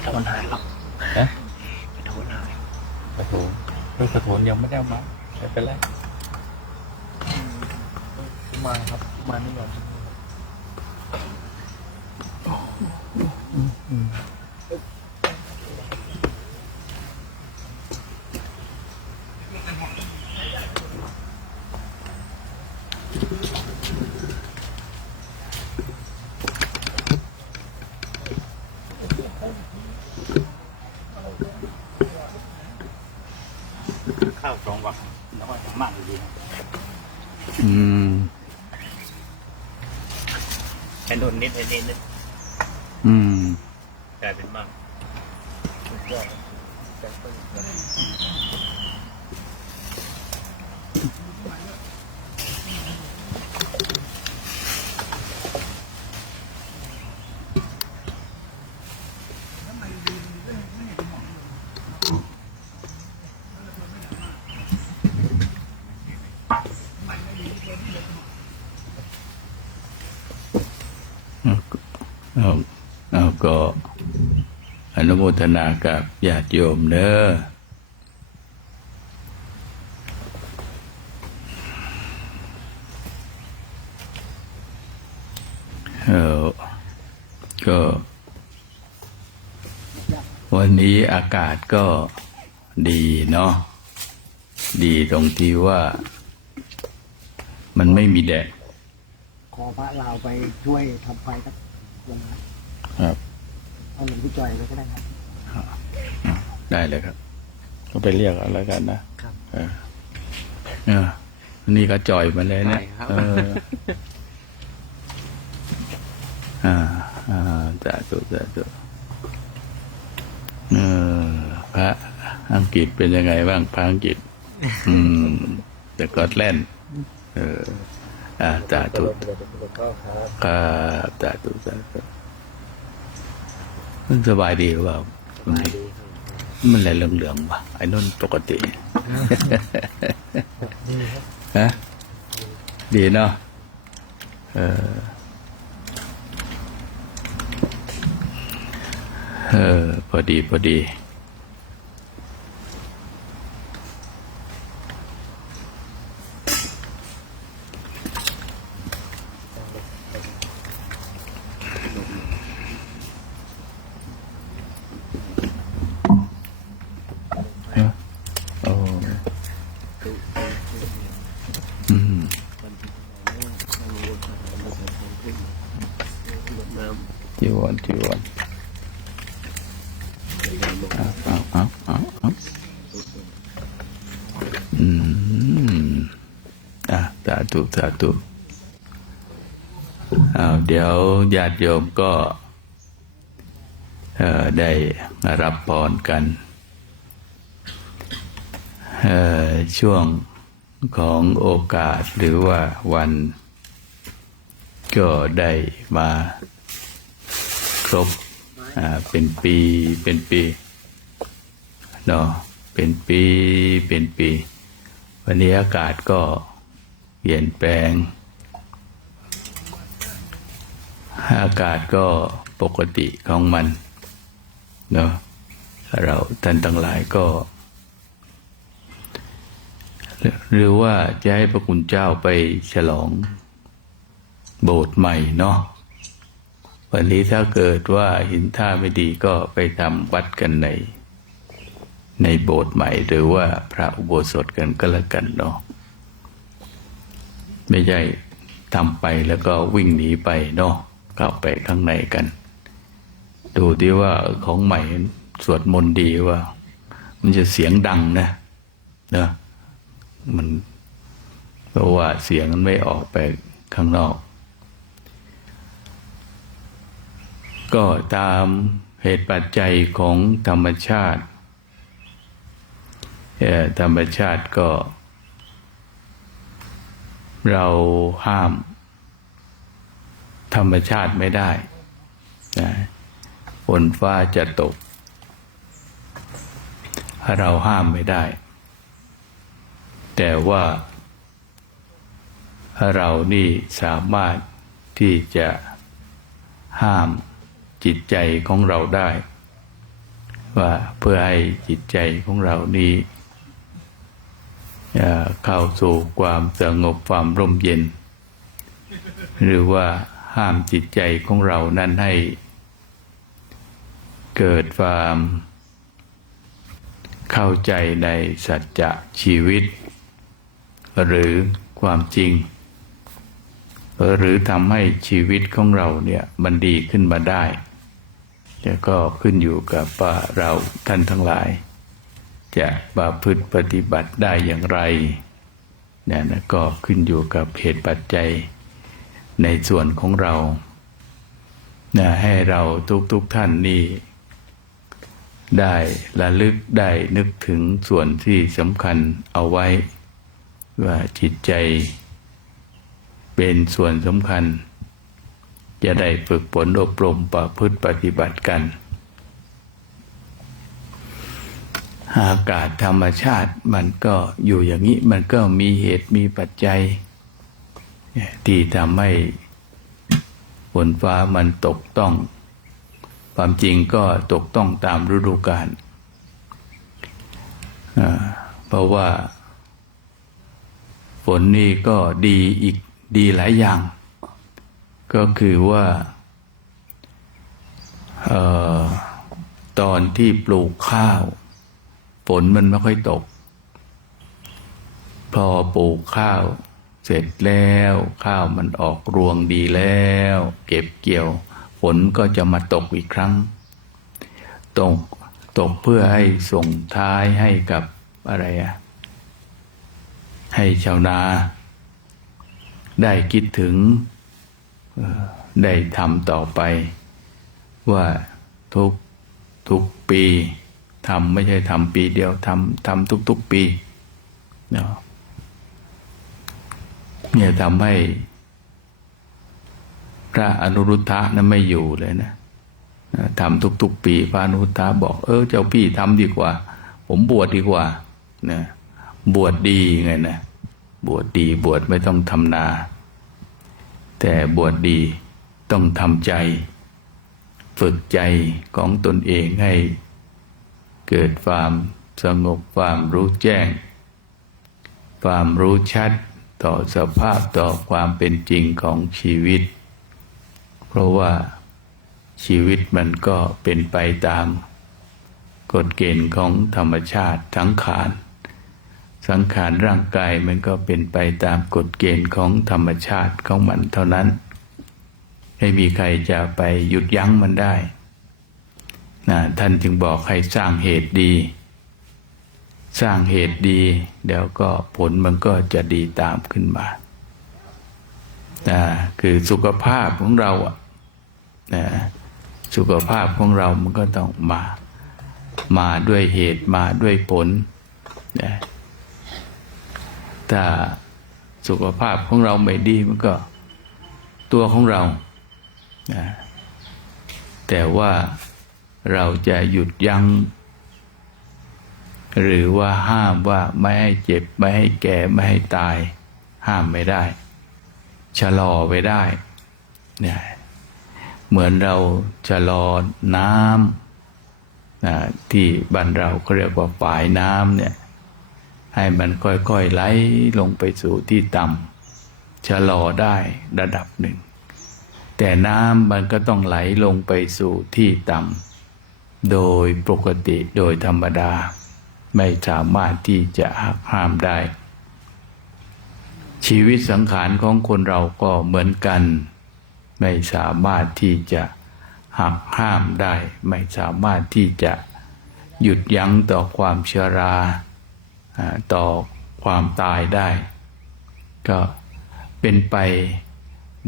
โทนหายครับโทนหายกระโถนกระโถนยังไม่ได้เอามาไม่เป็นไรมาครับมานี่ก่อนข้าวสองวันแล้วก็มากดี ให้โดนนิดให้นิดกลายเป็นมาก เอาก็อนุโมทนากับญาติโยมเด้อก็วันนี้อากาศก็ดีเนาะดีตรงที่ว่ามันไม่มีแดด ขอพระเราไปช่วยทำไฟสักวงนะครับ เอาหลวงพี่จอยไปก็ได้ครับ ได้เลยครับ ก็ไปเรียกเอาแล้วกันนะครับนี่ก็จ่อยมาเลยเนี่ยสาธุสาธุพระอังกฤษเป็นยังไงบ้างพระอังกฤษแต่กอตแลนด์สาธุครับสาธุสาธุมันสบายดีหรือเปล่ามันอะไรเหลืองๆวะไอ้นุ่นปกติฮะดีเนาะพอดี จีวรเอาสาธุเดี๋ยวญาติโยมก็ได้รับพรกันช่วงของโอกาสหรือว่าวันก็ได้มาครบเป็นปีเนาะเป็นปีวันนี้อากาศก็เปลี่ยนแปลงอากาศก็ปกติของมันเนาะเราท่านทั้งหลายก็หรือว่าจะให้พระคุณเจ้าไปฉลองโบสถ์ใหม่เนาะวันนี้ถ้าเกิดว่าเห็นท่าไม่ดีก็ไปทำวัดกันในโบสถ์ใหม่หรือว่าพระอุโบสถกันก็แล้วกันเนาะไม่ใช่ทำไปแล้วก็วิ่งหนีไปเนาะเข้าไปข้างในกันดูดิว่าของใหม่สวดมนต์ดีว่ามันจะเสียงดังนะมันเพราะว่าเสียงมันไม่ออกไปข้างนอกก็ตามเหตุปัจจัยของธรรมชาติก็เราห้ามธรรมชาติไม่ได้นะฝนฟ้าจะตกเราห้ามไม่ได้แต่ว่าเรานี่สามารถที่จะห้ามจิตใจของเราได้ว่าเพื่อให้จิตใจของเรานี้เข้าสู่ความสงบความร่มเย็นหรือว่าห้ามจิตใจของเรานั้นให้เกิดความเข้าใจในสัจจะชีวิตหรือความจริงหรือทำให้ชีวิตของเราเนี่ยมันดีขึ้นมาได้แต่ก็ขึ้นอยู่กับว่าเราท่านทั้งหลายจะประพฤติปฏิบัติได้อย่างไรเนี่ยนะก็ขึ้นอยู่กับเหตุปัจจัยในส่วนของเรานะให้เราทุกท่านนี่ได้ระลึกได้นึกถึงส่วนที่สำคัญเอาไว้ว่าจิตใจเป็นส่วนสำคัญจะได้ฝึกฝนอบรมประพฤติปฏิบัติกันอากาศธรรมชาติมันก็อยู่อย่างนี้มันก็มีเหตุมีปัจจัยที่ทำให้ฝนฟ้ามันตกต้องความจริงก็ตกต้องตามฤดูกาลเพราะว่าฝนนี่ก็ดีหลายอย่างก็คือว่าตอนที่ปลูกข้าวฝนมันไม่ค่อยตกพอปลูกข้าวเสร็จแล้วข้าวมันออกรวงดีแล้วเก็บเกี่ยวฝนก็จะมาตกอีกครั้งตกเพื่อให้ส่งท้ายให้กับอะไรให้ชาวนาได้คิดถึงได้ทำต่อไปว่าทุกปีทำไม่ใช่ทำปีเดียวทำทุกปีเนาะเนี่ยทำให้พระอนุรุทธะนั้นไม่อยู่เลยนะทำทุกปีพระอนุรุทธะบอกเจ้าพี่ทำดีกว่าผมบวชดีกว่านะบวชดีไงนะบวชดีบวชไม่ต้องทำนาแต่บวชดีต้องทำใจฝึกใจของตนเองให้เกิดความสงบความรู้แจ้งความรู้ชัดต่อสภาพต่อความเป็นจริงของชีวิตเพราะว่าชีวิตมันก็เป็นไปตามกฎเกณฑ์ของธรรมชาติสังขารร่างกายมันก็เป็นไปตามกฎเกณฑ์ของธรรมชาติของมันเท่านั้น ไม่มีใครจะไปหยุดยั้งมันได้นะท่านจึงบอกให้สร้างเหตุดี สร้างเหตุดีเดี๋ยวก็ผลมันก็จะดีตามขึ้นมาคือสุขภาพของเราสุขภาพของเรามันก็ต้องมาด้วยเหตุมาด้วยผลถ้าสุขภาพของเราไม่ดีมันก็ตัวของเราแต่ว่าเราจะหยุดยั้งหรือว่าห้ามว่าไม่ให้เจ็บไม่ให้แก่ไม่ให้ตายห้ามไม่ได้ชะลอไว้ได้เนี่ยเหมือนเราชะลอน้ำที่บ้านเราเขาเรียกว่าฝายน้ำเนี่ยให้มันค่อยๆไหลลงไปสู่ที่ต่ำชะลอได้ระดับหนึ่งแต่น้ำมันก็ต้องไหลลงไปสู่ที่ต่ำโดยปกติโดยธรรมดาไม่สามารถที่จะหักห้ามได้ชีวิตสังขารของคนเราก็เหมือนกันไม่สามารถที่จะหักห้ามได้ไม่สามารถที่จะหยุดยั้งต่อความชราต่อความตายได้ก็เป็นไป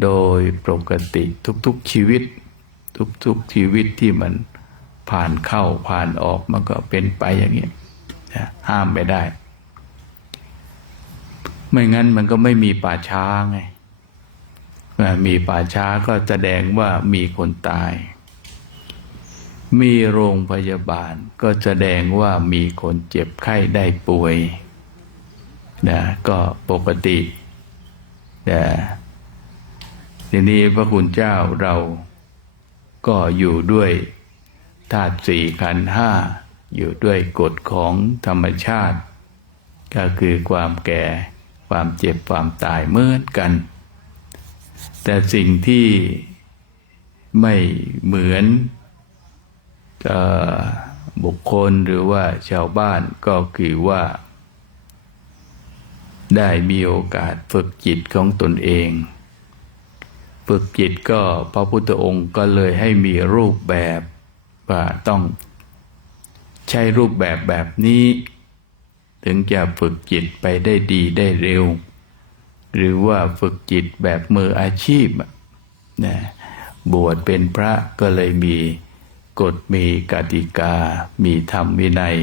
โดยปกติทุกๆชีวิตทุกชีวิตที่มันผ่านเข้าผ่านออกมันก็เป็นไปอย่างนี้ห้ามไม่ได้ไม่งั้นมันก็ไม่มีป่าช้าไงมีป่าช้าก็แสดงว่ามีคนตายมีโรงพยาบาลก็แสดงว่ามีคนเจ็บไข้ได้ป่วยก็ปกติทีนี้พระคุณเจ้าเราก็อยู่ด้วยธาตุสี่ขันธ์ห้าอยู่ด้วยกฎของธรรมชาติก็คือความแก่ความเจ็บความตายเหมือนกันแต่สิ่งที่ไม่เหมือนบุคคลหรือว่าชาวบ้านก็คือว่าได้มีโอกาสฝึกจิตของตนเองฝึกจิตก็พระพุทธองค์ก็เลยให้มีรูปแบบว่าต้องใช้รูปแบบนี้ถึงจะฝึกจิตไปได้ดีได้เร็วหรือว่าฝึกจิตแบบมืออาชีพบวชเป็นพระก็เลยมีกฎมีกติกามีธรรมวินัย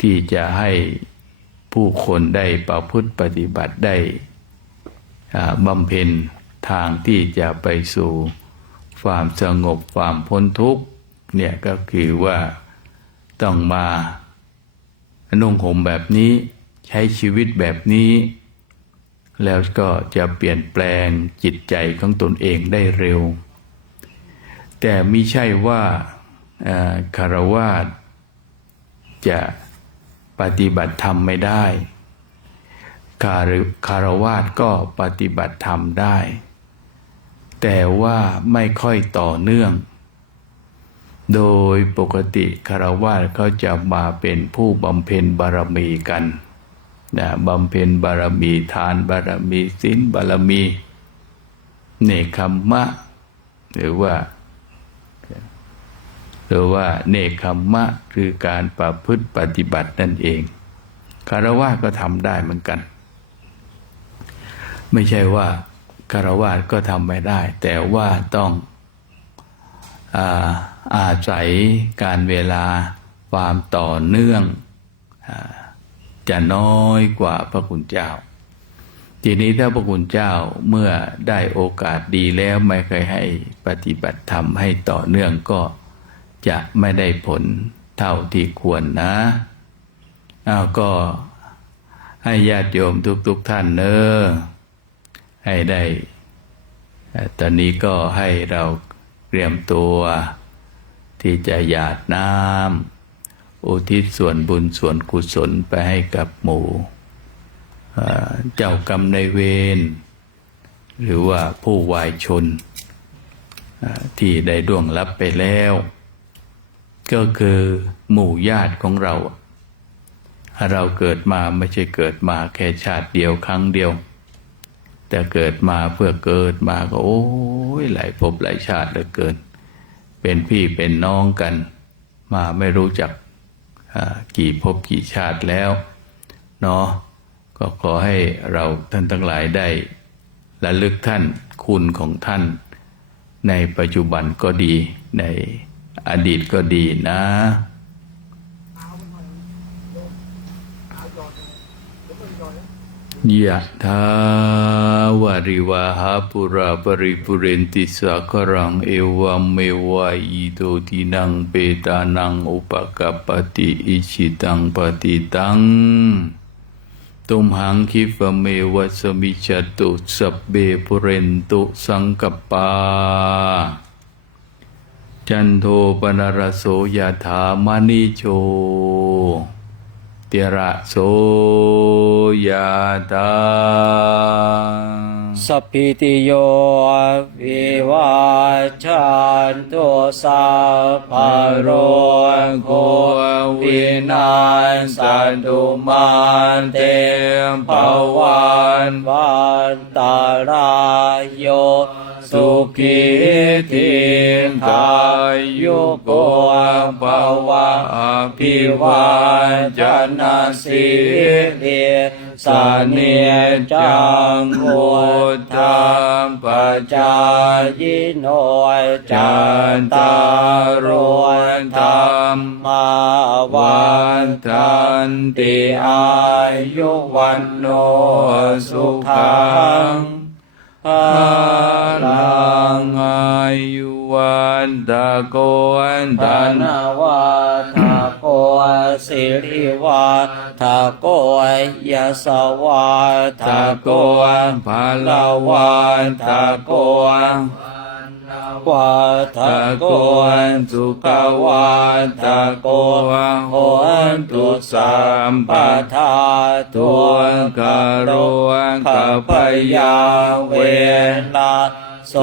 ที่จะให้ผู้คนได้ประพฤติปฏิบัติได้บำเพ็ญทางที่จะไปสู่ความสงบความพ้นทุกข์เนี่ยก็คือว่าต้องมานุ่งห่มแบบนี้ใช้ชีวิตแบบนี้แล้วก็จะเปลี่ยนแปลงจิตใจของตนเองได้เร็วแต่ไม่ใช่ว่าคฤหัสถ์จะปฏิบัติธรรมไม่ได้คฤหัสถ์ก็ปฏิบัติธรรมได้แต่ว่าไม่ค่อยต่อเนื่องโดยปกติคฤหัสถ์เขาจะมาเป็นผู้บำเพ็ญบารมีกันบำเพ็ญบารมีทานบารมีศีลบารมีเนกขัมมะหรือว่าเนกขัมมะคือการประพฤติปฏิบัตินั่นเองคฤหัสถ์ก็ทำได้เหมือนกันไม่ใช่ว่าคฤหัสถ์ก็ทำไม่ได้แต่ว่าต้องอาศัยการเวลาความต่อเนื่องจะน้อยกว่าพระคุณเจ้าทีนี้ถ้าพระคุณเจ้าเมื่อได้โอกาสดีแล้วไม่เคยให้ปฏิบัติธรรมให้ต่อเนื่องก็จะไม่ได้ผลเท่าที่ควรนะก็ให้ญาติโยมทุกท่านให้ได้ตอนนี้ก็ให้เราเตรียมตัวที่จะหยาดน้ำอุทิศส่วนบุญส่วนกุศลไปให้กับหมู่เจ้ากรรมนายเวรหรือว่าผู้วายชนที่ได้ล่วงลับไปแล้วก็คือหมู่ญาติของเราเกิดมาไม่ใช่เกิดมาแค่ชาติเดียวครั้งเดียว แต่เกิดมาเพื่อเกิดมาก็โอ้ยหลายภพหลายชาติเหลือเกินเป็นพี่เป็นน้องกันมาไม่รู้จักกี่ภพกี่ชาติแล้วเนาะก็ขอให้เราท่านทั้งหลายได้ระลึกท่านคุณของท่านในปัจจุบันก็ดีในอดีตก็ดีนะยะถาวาริวาหาปุราปริปุเรนติสาครังเอวัมเมวะอิโตทินังเปตานังอุปกัปปติอิชิตังปฏิตังตุมหังคิฟะเมวะสมิจจตุสัพเบปุเรนตุสังกัปปาจันโทปนรสโสยถามณิโชติระโสยถาสัพพิติโยวิวัชชันตุสัพพะโรโควินาศสันตุมาเตภวันวันตารายโยสุขีทิกายุโกภวะอภิวาจนะสิริสาเนจังพุทธังปัจจายโนจันตารโอธรรมาวันทันติอายุวันโนสุขังพลังอายุวันตะโกวันตนาวัฏโกสิริวัฏโกยสวัฏโกภาลาวัฏโกวัฏโกสุขวัฏโกโหตุสัมปทาตัวกโรกัปปยาเวนะโส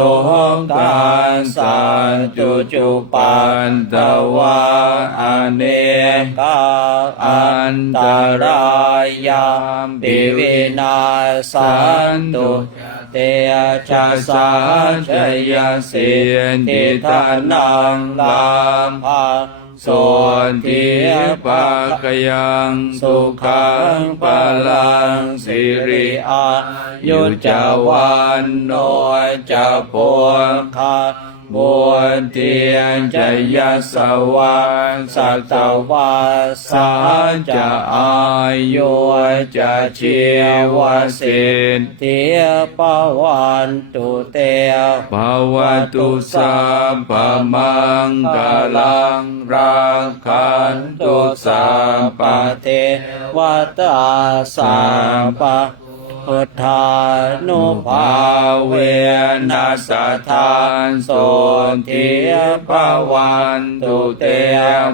กันสันจุจุปันตวะอเนกาอันตรายามปิวินาสันตุเตชะสาชยสิทธิทานังลามภาโสทิปักขยังสุขังปลังสิริอายุจาวันโนจะโพคาบุญเทียนจะยสวาสัตวาสาจะอายุจะชีวสิทธิปวันตุเตภวตุสัพพมังคลังรักขันตุสัพพเทวตาสัพพพุทธานุภาเวนัสทานโสทิภวันตุเต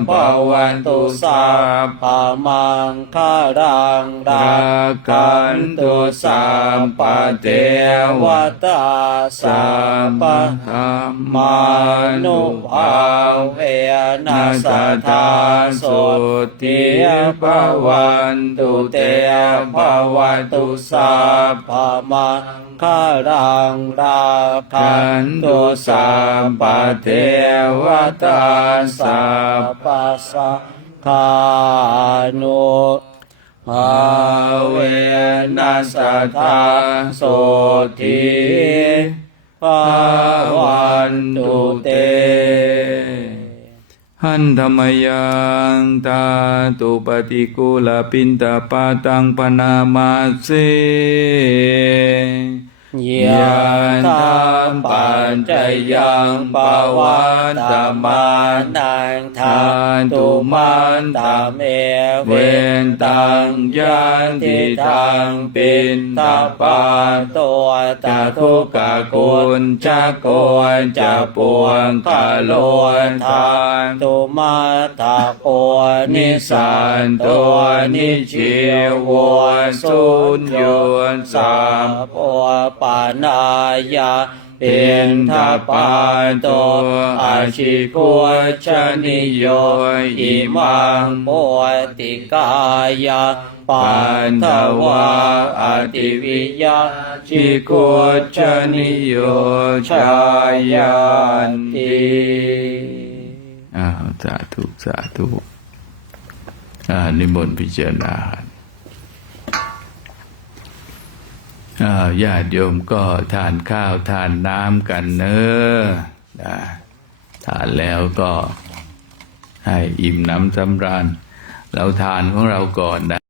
ภวันตุสัพพมังคารังรักขันตุสัพพเทวตาสัพพมานุภาเวนัสทานโสทิภวันตุเตภวันตุสัพพมังคารังราคันตุสัพพเทวตาสัพพสังฆานุภาเวนัสทาโสทิภวันตุเตหันธรรมยังตาตุปฏิกุลปินตาปาตังปนามาเสยานทัมปัญจยังปวันตมานังทานตุมันตเมเวนตังยันติทังปินตาปาตัวตาทุกขกุลจักโกนจะปวงกะโลนทานตุมาตาโกนิสันตัวนิจิวสุญญนสามปปานายาเป็นทปานโตอาชิโกชนิ โยอิมัง โพติกายาปันทวาอติวิยาชิกุจนิโยชายันติ สาธุสาธุนิมนต์พิจารณาญาติโยมก็ทานข้าวทานน้ำกันเนอะทานแล้วก็ให้อิ่มหนำสำราญเราทานของเราก่อนนะ